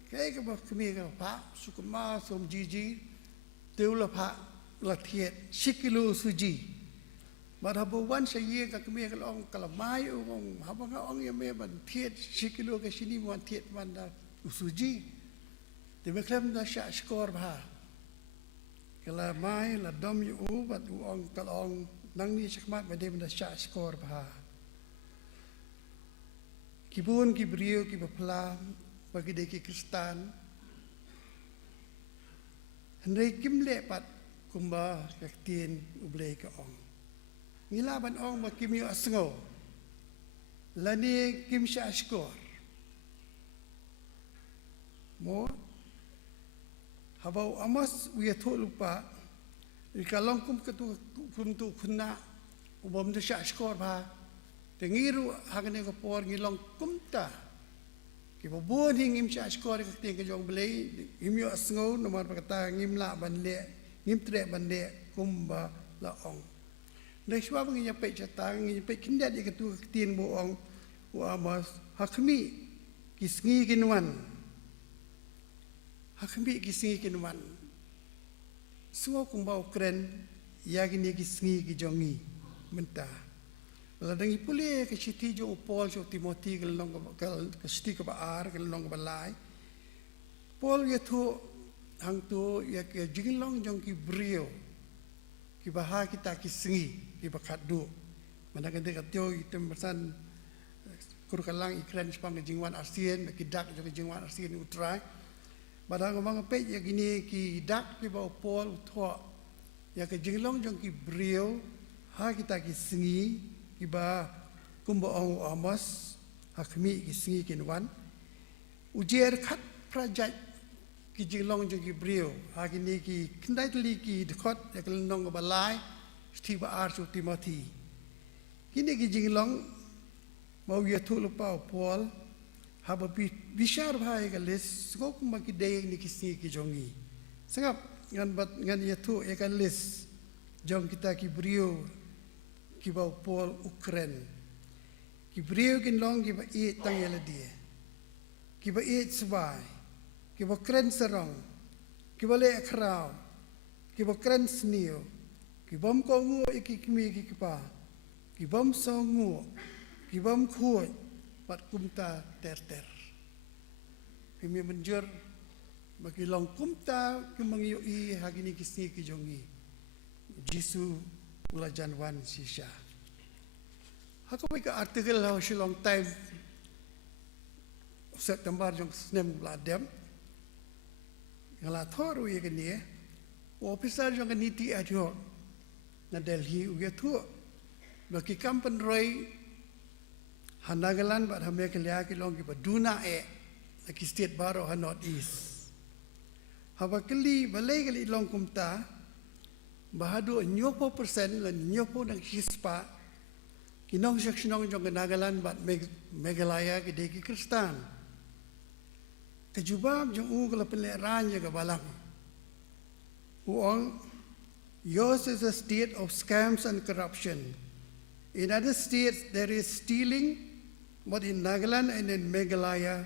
kai ka ba kemir ka pha sukuma som jiji teu la pha la thiet shikilo suji mà thabo wan sa ye ka kemia ka long kala mai ong haba nga ong ye me ban thiet shikilo ka shini wan thiet man da usuji te me klem da sha skor bha kala mai la dom yu bat ong kala ong nang ni chakmat ba de da sha skor bha kibun ki brio ki bapla bagi de ki kristan hendai kimle pat kumba ka tin ublei ka ong ngila ban ong ba kimyo asngo lani kim sha skor mo habau amas wi tho lupa ikalong kum katu kuntu kunna ubom de sha skor ba tengiru hagne ko por ngilong kumta ki bo ngim sha skor ka te ka jong Blei kimyo asngo nomor kata ngimla ban le ngim tre ban le kumba la ong Nei shwa bang nya pe chatang nya pe kindat ya ketu tin bo ong wa mas hakmi kisngi kinwan hakmi kisngi kinwan suo kumbau kren ya gini kisngi ki jongi menta la dangi pule ke chiti jo Paul jo Timothy ke long ke sti ke ba ar ke long ba lai Paul ye thu hang tu ya ke jinglong jong ki brio ki baha kita kisngi ki bakat du mana kan dekat tio item persan kurkalang ikran spang jingwan ASEAN ki dak jo jingwan ASEAN utrai badang mang pe ya gini ki dak ki ba Paul tho ya ke jinglong jong ki brio ha kita ki singi ki ba kumba ong amos hakmi ki singi kinwan ujer khat project ki jinglong jong ki brio ha gini ki kindai tli ki dkhot ya ke nong ba lai Stiba arsu Timothy. Kini ki jinglong mau ya thu lupa Paul haba bishar bhai ka list skok ma ki de ni kisni ki jongi. Sangap ngan ya thu e ka list jong kita ki brio ki ba Paul Ukraine. Ki brio kin long ki ba e tang ya dia. kiba eat sbai, kiba kren serong, kiba le krau, kiba kren snio, kibam ko ngu iki kimi iki kipa, kibam so ngu, kibam kuoi, pat kumta ter. Kimi menjur bagi long kumta kemangiyo I hagini kisni kijongi Jisu ulajan wan sisha. Hako bika artikel how she long time September jong snem ladem ngala thoru ye kini officer jong niti adyo na Delhi uge thu baki kampen roi hanagalan ba hame kelya ki long ki baduna Laki state baro ha north east. Haba kali balai kali long kumta bahadu 90% lan 90 ng hispa kinong seksyon jong Nagaland bat Meghalaya ki deki Kristan. Kejubab jong kala peleran ya Balang. Uong yours is a state of scams and corruption. In other states there is stealing, but in Nagaland and in Meghalaya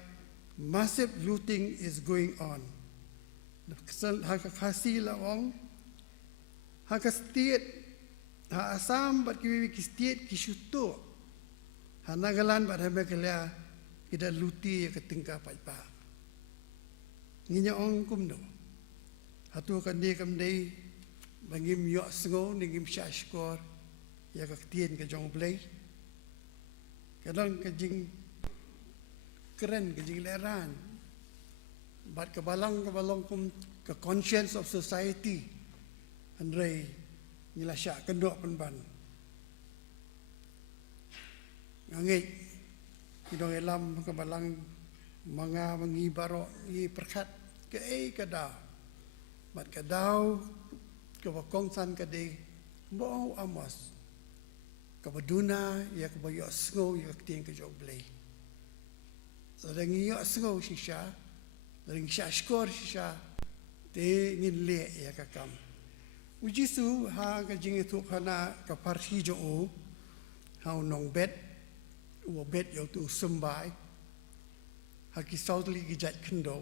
massive looting is going on. Haka kasi laong, haka state, ha Assam bat kiwi ki state ki syuto, ha Nagaland bat ha Meghalaya kita luti ya ketingka paipa. Nginya ong kumno, hatu kandi kamdei bangim yok sengo ningim syashkor ya kaktian ke jong Blei, kadang ke jing keren ke jing leran bat ke Balang kum ke conscience of society andrei nyilasya kendok penban ngangit kidong elam ke Balang manga mangi barok ngi perkat ke kadau bat kadau ke kongsan ke de bo amos ke baduna ya ke boyo sngo ya ke ke jong Blei. Sedang iyo sengaw sisya, sedang siya skor sisya, te ngin le ya kakam. Ujisu ha kajing itu kana kaparsi jo o, ha nong bed, uo bed yo tu sembai, ha kisau tuli kijat kendo,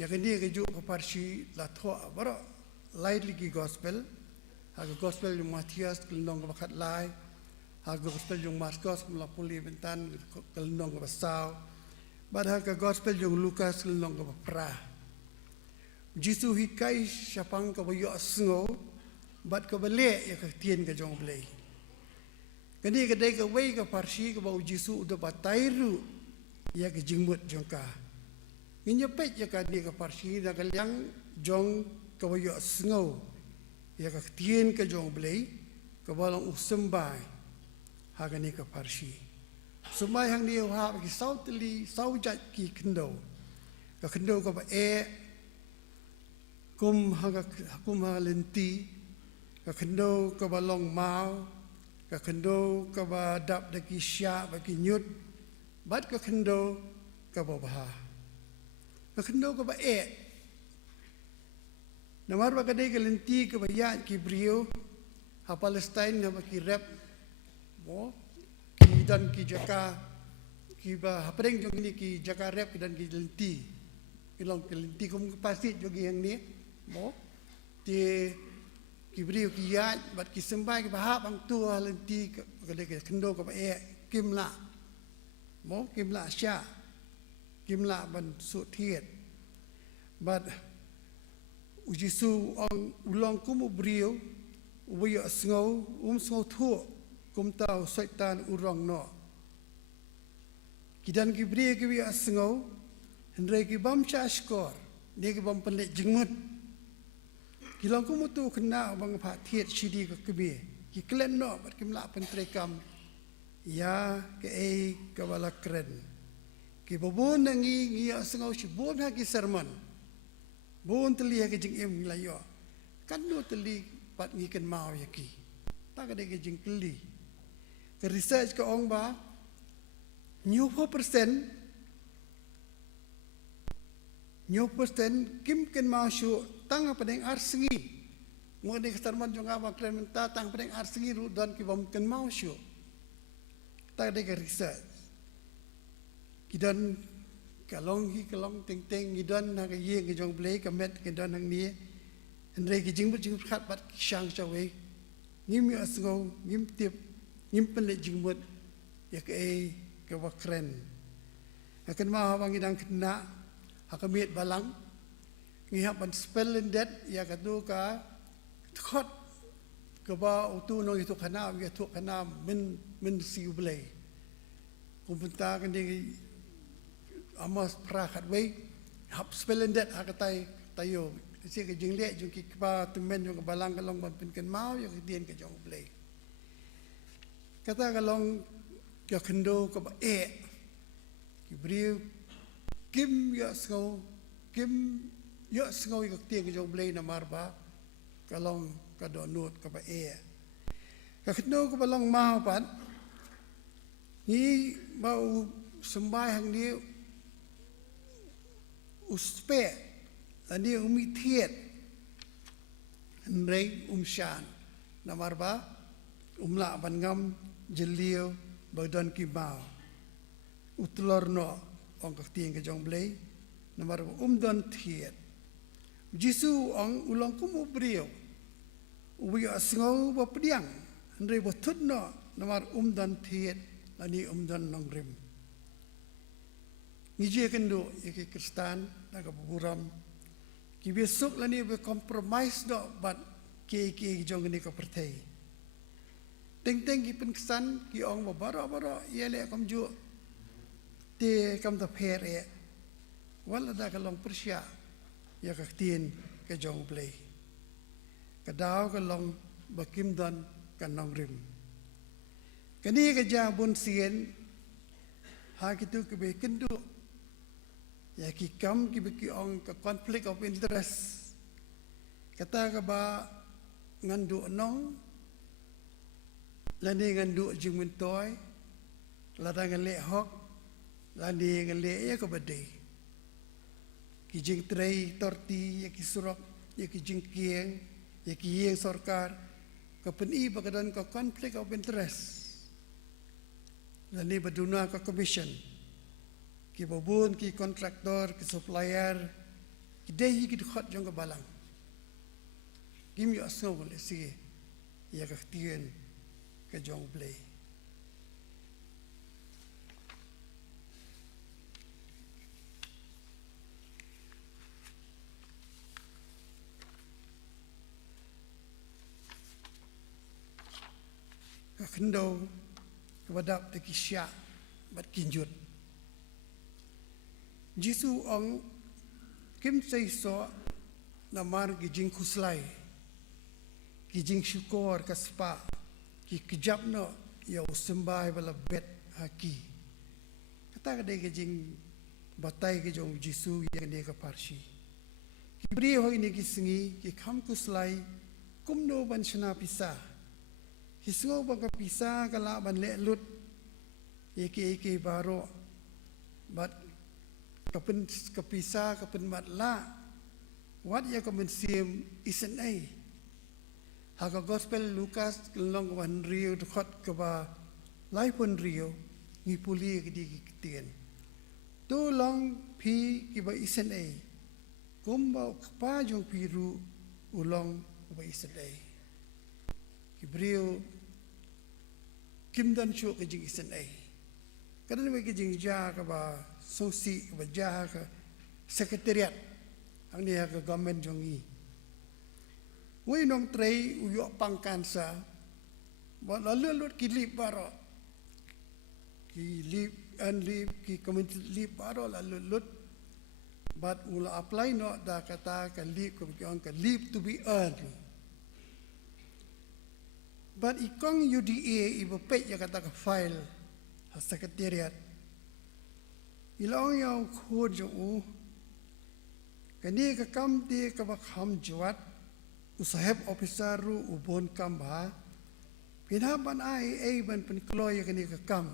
ya kini keju kaparsi la thoa baro, light lagi gospel, ha gospel yung Matias kelendong kabakat lai, ha gospel yung Marcos melapuli bentan kelendong kabasau. Badha ka gospel yung Lucas long ka pra. Jisu hikai syapang ka bayo sngo bat ka bale ya ka tien ka jong Blei. Kani ka dai ka wei ka parsi ka bau Jisu udah batairu ya ka jingmut jong ka. Nginya pet ya ka ni ka parsi na kalyang jong ka bayo sngo ya ka tien ka jong Blei ka balang usembai ha ka ni ka parsi. Sumai hang ni ha ki sautli saujat ki kendo ka kendo ka ba kum ha lenti ka kendo ka ba long mau ka kendo ka ba dap da ki sya ba ki nyut bat ka kendo ka ba ka kendo ka ba namar ba ka dei ka lenti ka ba ya ki brio ha Palestine ha ba ki rep mo dan ki jaka ki ba hapreng jong ni ki jaka rep dan ki lenti ilong ki lenti kum pasti jogi yang ni mo ti ki brio ki ya bat ki sembai ki ba bang tu lenti ka de kendo ka ba kim la mo kim la sha kim la ban su thiet bat ujisu ong ulong kum brio uyo sngo sngo thu kum tau syaitan urang no kidan ki bri ki wi asngo hendrai ki bam cha skor ni ki bam penlek jengmut kilang ku mutu kena bang pha thiet sidi ka kebe ki klen no bat kim la pentrekam ya ke ka bala kren ki bobon ngi asngo si bon ha ki sermon bon teli ha ki jing em la yo kan no teli pat ngi ken mau ya ki ta ka de ki jing teli ke research ke ong ba 90% kim ken mau syu tang padeng arsengi mo de kestarman jong apa kren ta tang padeng arsengi ru dan ki bom ken mau syu ta de ke research kidan kalong ting ngidon na ka yeng ke jong Blei ka met ngidon hang ni andre ke jing khat bat shang chawe ngim yo asgo ngim tip ngim pele jingmut ya ke wakren akan ma hawang idang kena hakamit balang ngihap ban spell in that ya ka tu ka khot ka ba utu no itu kana ya tu kana min siu Blei kumpenta kan di amas prakat wei hap spell in that hakatai tayo si ke jing le jung ki ba temen jung balang kalong ban pin kan mau ya dien ke jong Blei kata kalong ya kendo ka ba ki briu kim ya sngau ya tien ke jong Blei na marba kalong ka do nut ka ba ka kendo ka balang mau pan ni mau sembai hang ni uspe ani umi thiet rei shan namarba umla ban ngam jelio badan ki mau utlor no ong ka tieng ke jong Blei namarba don thiet jisu ong ulang kum brio ubi asngau ba pdiang rei ba thut no namar don thiet ani don nong rim nije kendo iki Kristan naga buram ki besok lani be compromise do but ke jong ni ka pertai teng ki pen kesan ki ong bara yele kam ju te kam ta pher wala da ka long persya ya ka tien ke jong Blei ka daw ka long bakim don ka nong rim kani ka ja bun sien ha kitu ke be kendo ya ki kam ki beki ong ka conflict of interest kata ka ba ngandu nong lani ngandu jing mentoy lada ngale hok lani ngale ya ka bade ki jing trei torti ya ki surok ya ki jing kieng ya ki yeng sarkar ka peni bagadan ka conflict of interest lani baduna ka commission ki babun ki kontraktor ki supplier ki dehi ki khot jong ka balang kim yo asno le si ya ka tien ka jong Blei ka kendo ka badap te ki sya bat kinjut jisu ong kim sei so namar ki jing khuslai ki jing syukur ka spa ki kejap no ya usembai bala bet haki kata kadai ki jing batai ki jong jisu yang ne ka parsi ki bri hoi ni ki singi ki kham kuslai kumno ban shna pisa ki sngo ba ka pisa kala ban le lut eke baro bat kapen kapisa kapen matla wat ya kamen sim isen ai haga gospel Lukas long wan rio khot ka ba lai pon rio ni puli ki di tien to long phi ki ba isen ai kumba pa jong piru ulong ba isen ai ki brio kimdan chu ka jing isen ai kadang we ki jing ja ka ba sosi ba ja ka sekretariat ang dia ka government jongi we nong trei uyo pangkansa ba lalu ki lip baro ki lip and lip ki community lip baro lalu lut but ula apply no da kata ka lip ko ka lip to be earned but ikong UDA ibo pet ya kata ka file ha secretariat ilong yaw khod jo kani ka kam ti ka ba kham juat usaheb officer ru ubon kam ba pinaban ai ban pen kloy kani ka kam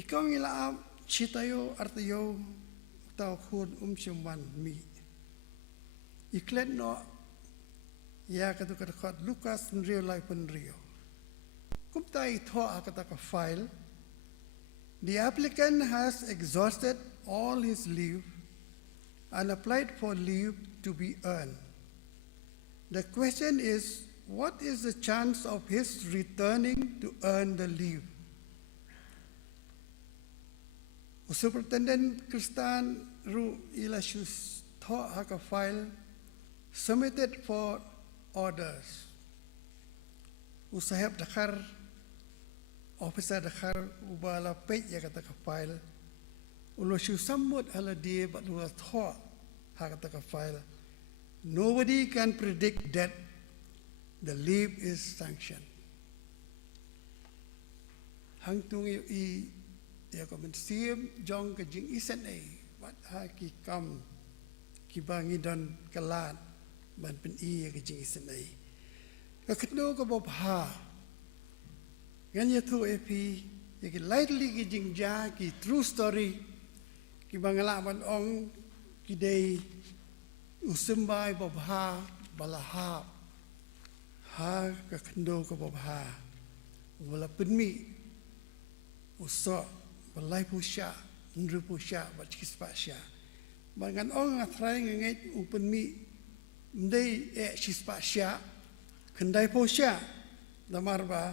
ikong ila chitayo artayo taw khod shumban mi iklet no ya katu kata khot Lukas in real life pen rio kumtai tho akata ka file The applicant has exhausted all his leave and applied for leave to be earned. The question is, what is the chance of his returning to earn the leave? Superintendent Kristan Ru Ilashus Tho file submitted for orders. Usahab Dakar, Officer Dakar Ubala Pej Yakataka file. Ulashu somewhat holiday but was thought Hakataka file. Nobody can predict that the leave is sanctioned. Hang tung I Yakomen Siem Jong Kajing isn't a what haki come Kibangidon Kalat Ban Pen E Kajing isn't a Kakno Kabobha Ganya to AP Yaki lightly Kajing Ja Ki true story Kibangalaman Ong Kidei Usimbai Bobha Balaha Ha Kakno Kabobha Wala Penmi Uso Blei pusha, nru pusha, bacchis pasha. Bangan ong atrai ngait upen mi, mdei chis pasha, kendai pusha, damarba,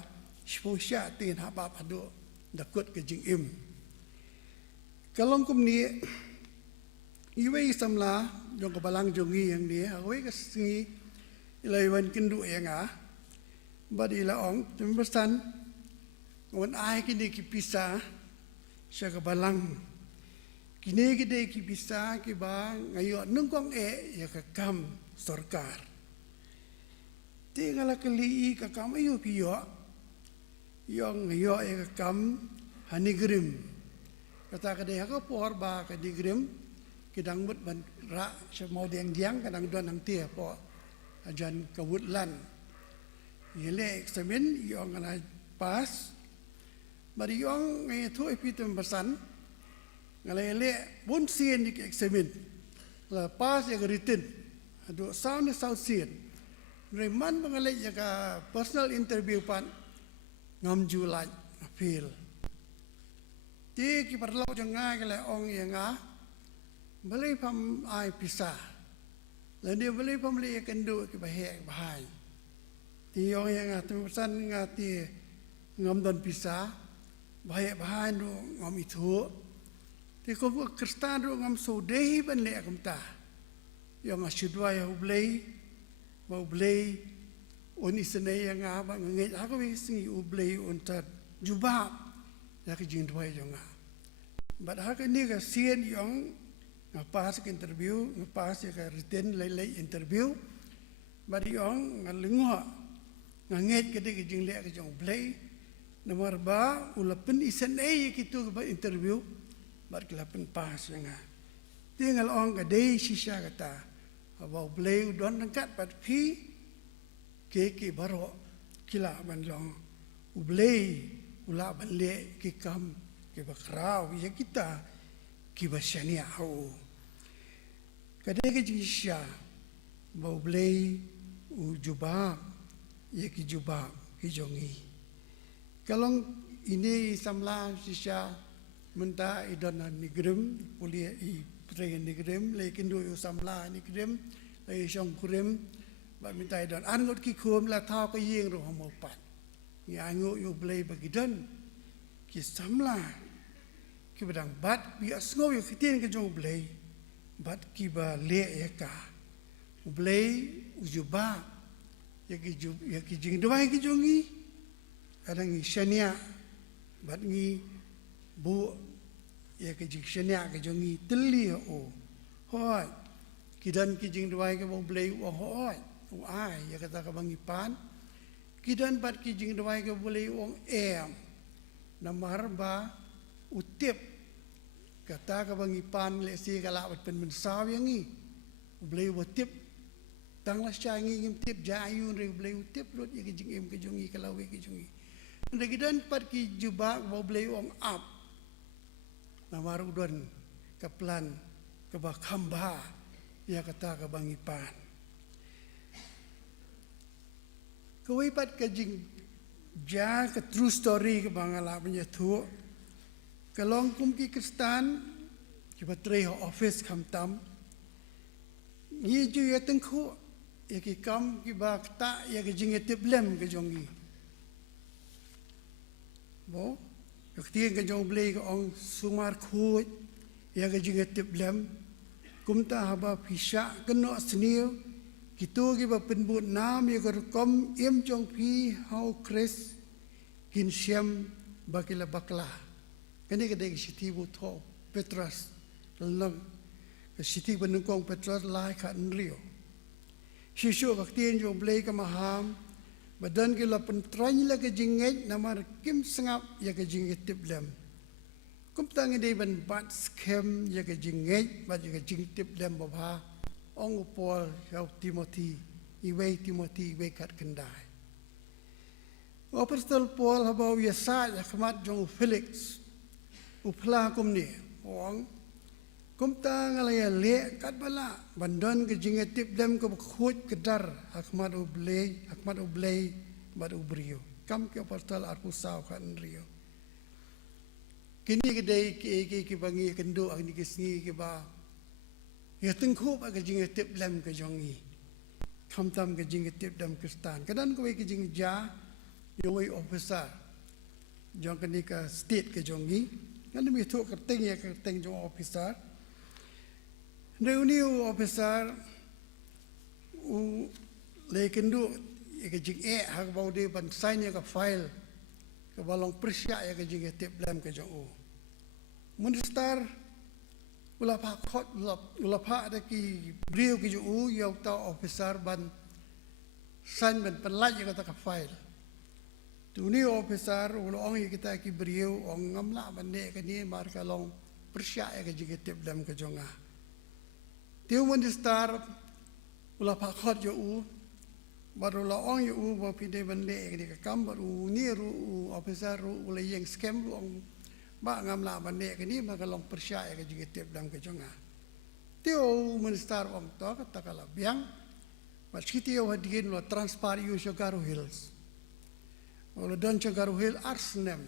pusha tin habab hado, dakut ke jingim. Kalong kum ni, iwe samla, jong ke balang jongi yang ni, awe ke singi, ilaiwan kendu yang badi la ong, tembesan, wan ai kini kipisa. Siya kabalang kini kita kibisa kiba ngayon nungkong ya kakam sarkar tingala kali kakam ayo kiyo yung ngayon ya kakam hanigrim kata kadeh ka por ba kadigrim kidang mut ban ra siya mau diang kadang don ang tia po ajan kawutlan yele eksamen yung ana pas Bari yung ngay tu epitem basan, ngalay le bun sien di eksamen, la pas yang written, ado sound sien, reman mengalay jaga personal interview pan ngam julai appeal. Ti kiparlau jangai kalay ong yang balay pam ai pisah, lalu balay pam le kendu kibahek bahai. Ti yung yang tu basan ngati ngam don pisah. Bahaya nu ngam itu, ti ko Kristan ru ngam sodehi ban le akamta, yang asyudwa ya Blei, on isene yang ba ngej ako singi Blei on ta juba ya ke jindwa yang but hak ni ka sien yang ngapas ke interview ngapas ke written lay interview but yang ngalingo ngej ke de jing le ke jong Blei Nomor ba, ulapan isan kitu ba interview, bar kelapan pas nga. Tinggal orang kadai sisa kata, abaw Blei udon nangkat pat pi, keke baro kila ban long, Blei ula ban le kikam kibakrau ya kita kibasyania au. Kadai ke sisa, abaw Blei ujubab ya kijubab kijongi. Kalau ini samla sisa menta idon nigrem kuliah train nigrem lekin do samla nigrem le song kurem ba minta idon angot ki khom la tha ka yeng ro mo pat ya ngo yo Blei bagidon ki samla ki badang bat bi asngo yo kitien ke jong Blei bat ki ba le ya ka Blei ujuba ya ki jing doai ki jongi kadang ni syania bat ni bu ya ke jing syania ke jongi teli hoi kidan ki jing dwai ke bo Blei hoi ai ya kata ka bangipan kidan bat ki jing dwai ke Blei namar ba utip kata ka bangipan le si kala bat pen mensaw yang ni Blei utip tanglah syangi ngim tip jayun re Blei utip rot ya ke jing ke jongi kalawe ke jongi Nagidan pat ki jubak mau Blei up, namaru don kaplan kabakamba ya kata kabangipan. Kau pat kajing ja ke true story ke bangala punya tu, Kalong kum ki Kristan ki batray office kam tam ni ju ya tengku ya ki kam ki ba ta ya ki jinge tiblem ke jongi bo Ketika kejong Blei ke ong sumar kuat, ya kejing etip lem, kumta haba pisah kena seniu, kita kita penbut nam ya kerukom im jong pi hau kres, kin siam bakila bakla. Kini kedai siti buto Petrus, lalang siti penungkong Petrus lai kat nrio. Sisuk ketika jong Blei ke maham. Badan kita pentranya lah kejinget nama kim sengap ya kejinget tiblem. Kum tangi dia ban bat skem ya kejinget bat ya kejinget tiblem bapa ong Paul ya Timothy iwe kat kendai. Apostol Paul habau ya sa ya kemat jong Felix upla kum ni ong kum tang alaya le kat bala bandan kejinget tiblem ke khut kedar akmat Blei bad ubrio kam ke apostol arpusau kan rio kini kedai ki bangi kendo ang ni kisngi ke ba ya tengku ba kejinget tiblem ke jongi kam tam kejinget tiblem Kristan kadan ko kejing ja yoi officer jong kini ka state ke jongi kan mi tu kerteng ya kerteng jong officer New officer le kendu kejing hak bau de ban sign ya ka file ke balong persya ya kejing tip lam ke jong minister ula pa khot ula pa da ki brio ke jong ya ta officer ban sign ban penlaj ya ka file tu ni officer ula ong kita ki brio ong ngamla ban de ke ni mar ka long persya ya kejing tip lam ke jong Tiu minister ula pakot yo baru la ong yo ba pide ban le ke kam baru ni ru officer ru ula yeng scam ong ba ngam la ban le ke ni ma ka long persya ke jige tep dam ke jonga tiu minister ong to ka kala biang ba chiti yo hadin lo transpar yo Kyrkhu hills ula don Kyrkhu hill arsnem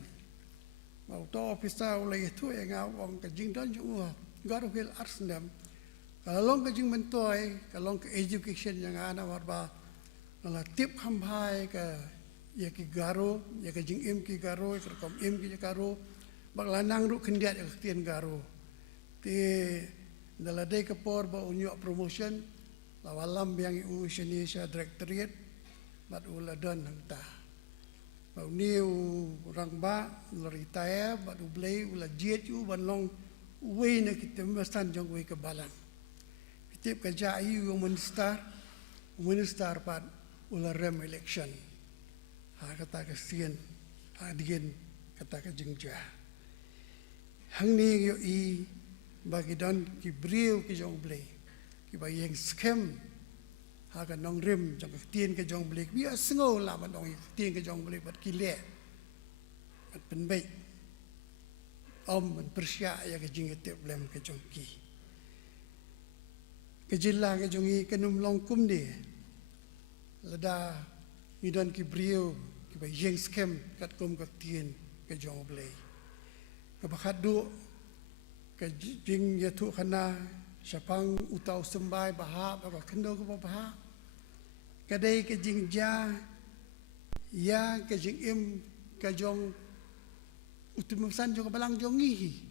ba to officer ula itu nga ong ke jing don yo Kyrkhu hill arsnem Kalau kejing mentoy, kalau ke education yang ana warba, kalau tip hambai ke ya ki garo, ya kejing im ki garo, kerkom im ki garo, baglanang ru kendiat ya ketian garo. Ti daladai ke por ba unyok promotion, lawalam yang u Indonesia Directorate, bat uladon hangta. Ba ni orang ba retire, bat Blei ula jet u banlong uwe na kita mestan jong uwe ke Balang. Tip kerja ayu minister pat ulah rem election. Kata kesian, adian kata kejengja. Hang ni yo I bagi don ki brio ki jong Blei, ki bagi yang scam. Kan nong rem jong ketien ke jong Blei, biar sengau lah man nong ketien ke jong Blei pat kile, pat penbaik. Om persya ya kejeng ketep lem ke jong ki. Kejila ke jongi kenum longkum dia, lada midon ki brio ki ba yeng scam kat kum ketien ke jong Blei. Kebakat du ke jing ya tu kana sapang utau sembai bahap apa kendo ke bahap. Kadai ke jing ja ya ke jing im ke jong utumsan jong balang jongi.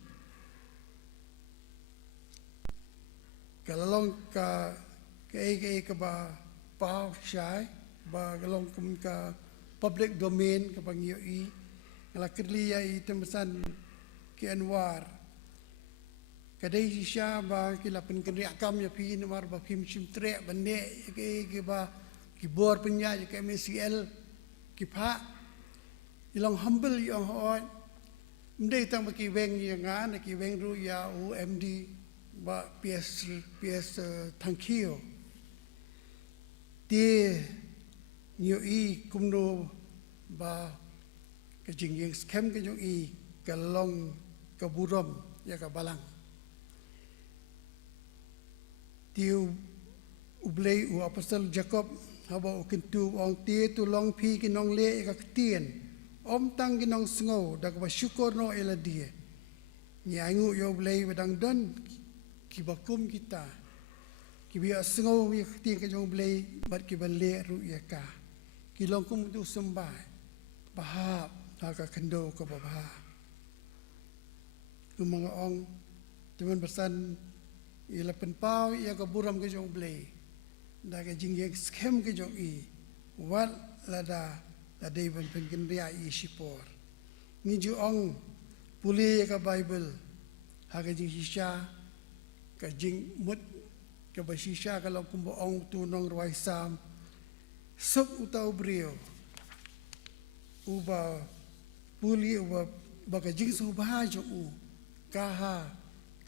Kalau ke ba Pohkseh ba kalau ke public domain ke bangioi kalau kerlia I tembasan ke Anwar kadai sisya ba kilapan kenriak kam ya pi nomor ba kim simtre bande ke ba ki bor penya ke MCL ki pha ilong humble yang hoi mdei tang ba ki weng yang an ki weng ru ya UMD ba PS thank you ti nyo I kumno ba ke jingyeng scam ke nyo I kalong ke burom ya ka Balang ti Blei u apostol Jacob haba u kentu ong ti tu long pi kinong le ka tien om tang kinong sngo da ba syukur no ela dia Ni aingu yo Blei badang don ki bakum kita. Ki biya sengau ya keting ke jong Blei bat ki balik ru ya ka. Ki longkum tu sembah. Bahap haka kendo ke babah. Mga ong teman pesan ia penpau ia ke buram ke jong Blei. Da ke jing yang skem ke jong i. Wat lada ban pengendria i sipor. Ni ju ong puli ke Bible. Ha ke jing shisha ke jing mut ke bashisha kalau kumbo ong tunong ruai sam. Sup utau brio. Uba puli uba baka jing sngewbha jong u. Kaha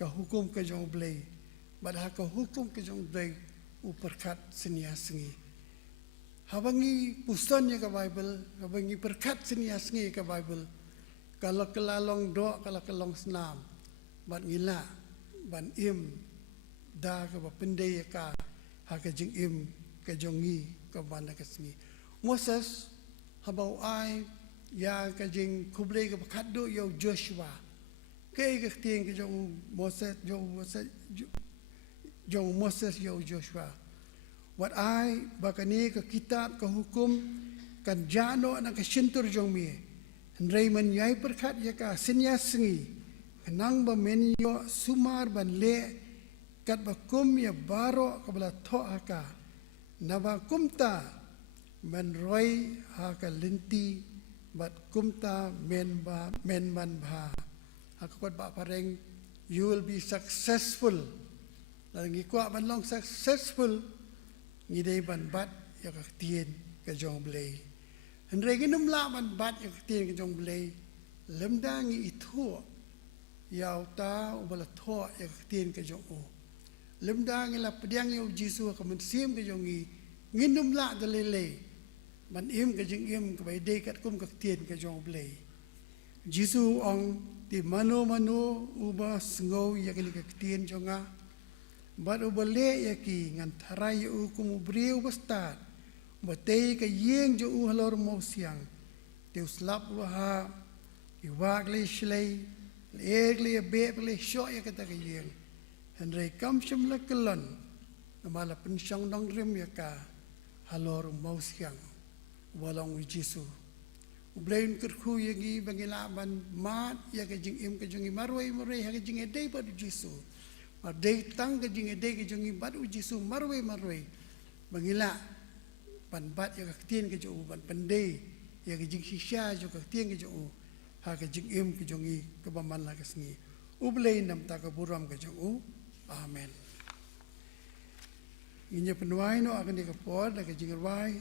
ka hukum ke jong Blei. Badha ka hukum ke jong Blei uperkat senia sengi. Habangi pusan ke Bible, habangi perkat senia sengi ke Bible. Kalau kelalong do, kalau kelong senam, bat ngila, ban im, da ke bapendai ka, ha ke jing im ke jongi ke banda ke sengi. Moses habau ai ya ke jing kublei ke bekat do yo Joshua. Ke tiang ke jong Moses yo Joshua. Wat ai bakani ke kitab ke hukum kan jano anak ke sintur jong mi. Hendrai menyai perkat ya ka senya sengi. Kenang ba menyo sumar ban le kat bakum ya baro ke bala to aka. Naba kumta men roi ha ka linti bat kumta men ban bha. Aku kuat bak pareng, you will be successful. Dan ngikuat ban long successful, ngidei ban bat ya ka tien ke jong Blei. Hendrai ginum la ban bat ya ka tien ke jong Blei. Lemda ngi itu ya ta ubala tho ya ka tien ke jong u. Lemda ngi la pdiang yo Jisu ka mensim ke jong nginum la dalele. Ban im ke jing im ke bai dei kat kum ka tien ke jong Blei. Jisu ong di mano uba sengau ya kali ke tien jonga. Bat ubale ya ki ngan tharai u kum ubri ubastat. Batei ke yeng jo u halor mo siang. Te uslap wa iwak le shlei le be le sho ya kata ke yeng. Hendrai kam shim la kelon. Namala pensyang dong rim ya ka halor mo siang. Walang Jisu. Blei Kyrkhu yagi bangilaban mat ya ke jing im ke jongi marwai ha ke jing edei padu Jisu. Mar dei tang ke jing edei ke jongi padu Jisu marwai bangila ban bat ya ke tien ke jo ban pendei ya ke jing shisha jo ke tien ke jo ha ke jing im ke jongi ke baman la ke sengi. Blei nam ta ke buram ke jo amen. Inya penuai no akan dikepor da ke jing ruai.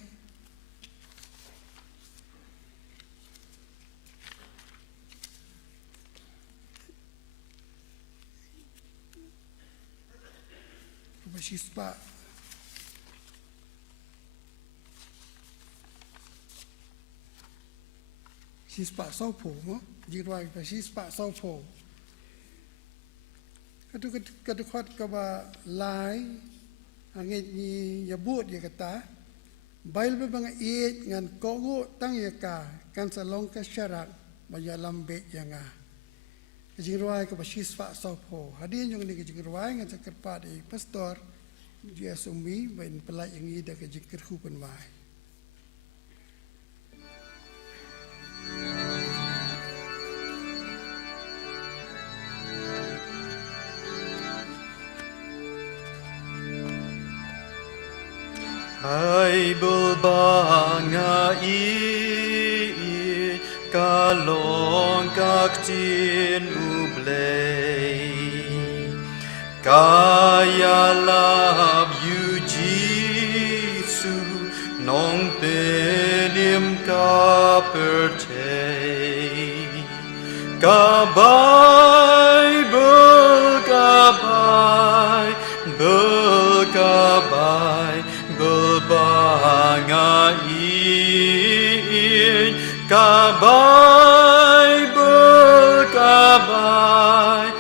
Shispa sau phổ mo jirwai pa shispa sau phổ katu khot ka ba lai angit ni yabut ya kata bail ba bang it ngan kongo tang ya ka kan salong ka syarak bayalam be yanga jirwai ka ba shispa sau phổ hadin yung ni jirwai ngan sakerpa di pastor dia sumbi bain pelai yang ida ke Kyrkhu penwai. Ai belbanga i kalong kak tin Blei. Kaya love you Jisu nong pelim ka pertei. Kabay belbanga in kabay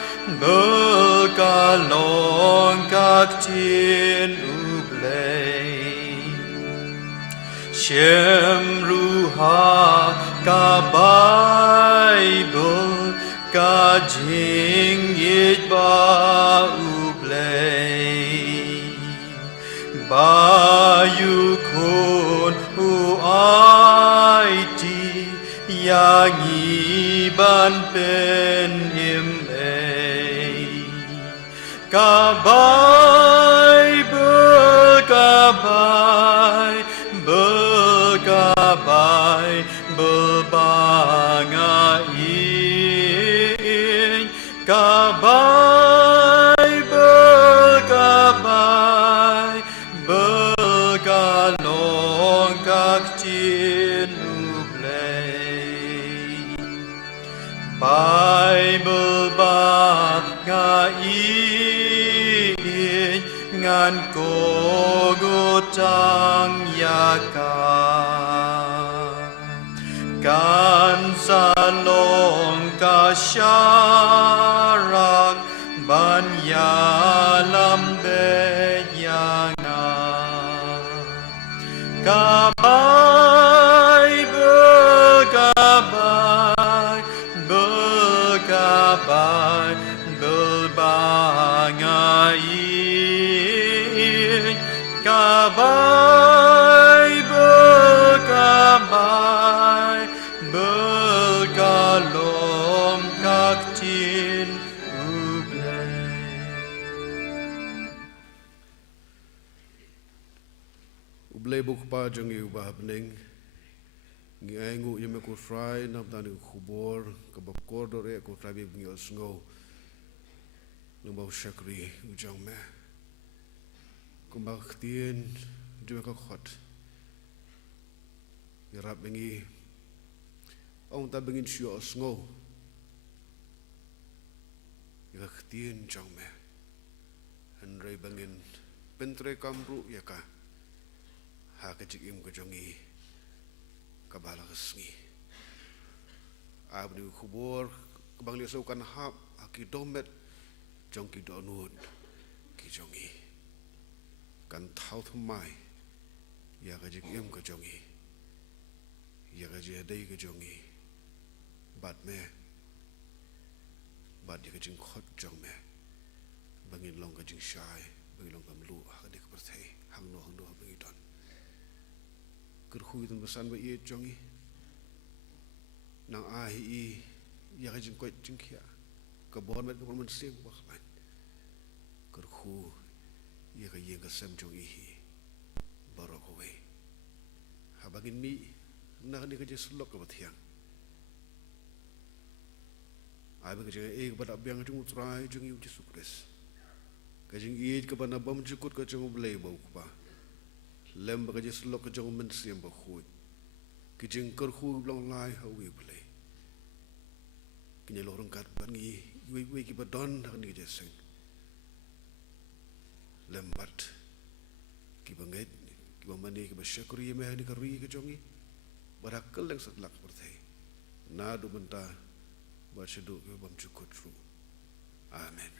belkalong kak tin Blei. Shem ruha kabay belkajing bayu kun uaiti yang iban pen imei kabai berkabai berkabai berbangai kabai berkabai bergalong kaktin Blei Bible bangai ngan kogotang yakan kan salong kasyarak ban yalam beyangan kabai berkabai berkabai berbangai kabai berkabai bergalom kaktin Blei Blei bukpa jingiamane bening ngiangu yeme ko fry nam tani khubor ka bakor do re ko trabi ngil sngo lumba shakri jong me kumbak tien jume ka khot yarap bengi ong ta bengin shio sngo yak tien jong me hanrei bengin pentre kamru yaka ha ka jikim ko jongi kabala kesngi abni khubor kabang liso kan hap aki domet jongki donun ki jongi kan thau thumai ya ka jikim ko jongi ya ka dei ko jongi bat me bat ya ka jing khot jong me bangin long ka jing shai bangin long kam lu ha dik perthei hang no bangi don Kyrkhu itu besan bayi jongi nang ahi ya kajing koit jingkia kebon met kebon mensing bakman Kyrkhu ya kajing kesem jongi barokowe habagin mi nak ni kajing sulok kebatiang abi kajing kepada abyang jung utrai jongi Yesus Kristus kajing kepada bom jukut kajing Blei bau kupa lem bagaje selok ke jong mensiam bakhuj kijing Kyrkhu blong lai hawi Blei kinya lorong kat bangi wi ki badon dak ni jeseng lembat ki banget ki bamani ki basyakuri me ni kari ke jongi barakal leng setlak perthai na do benta ba sedu ke bam cukut ru amen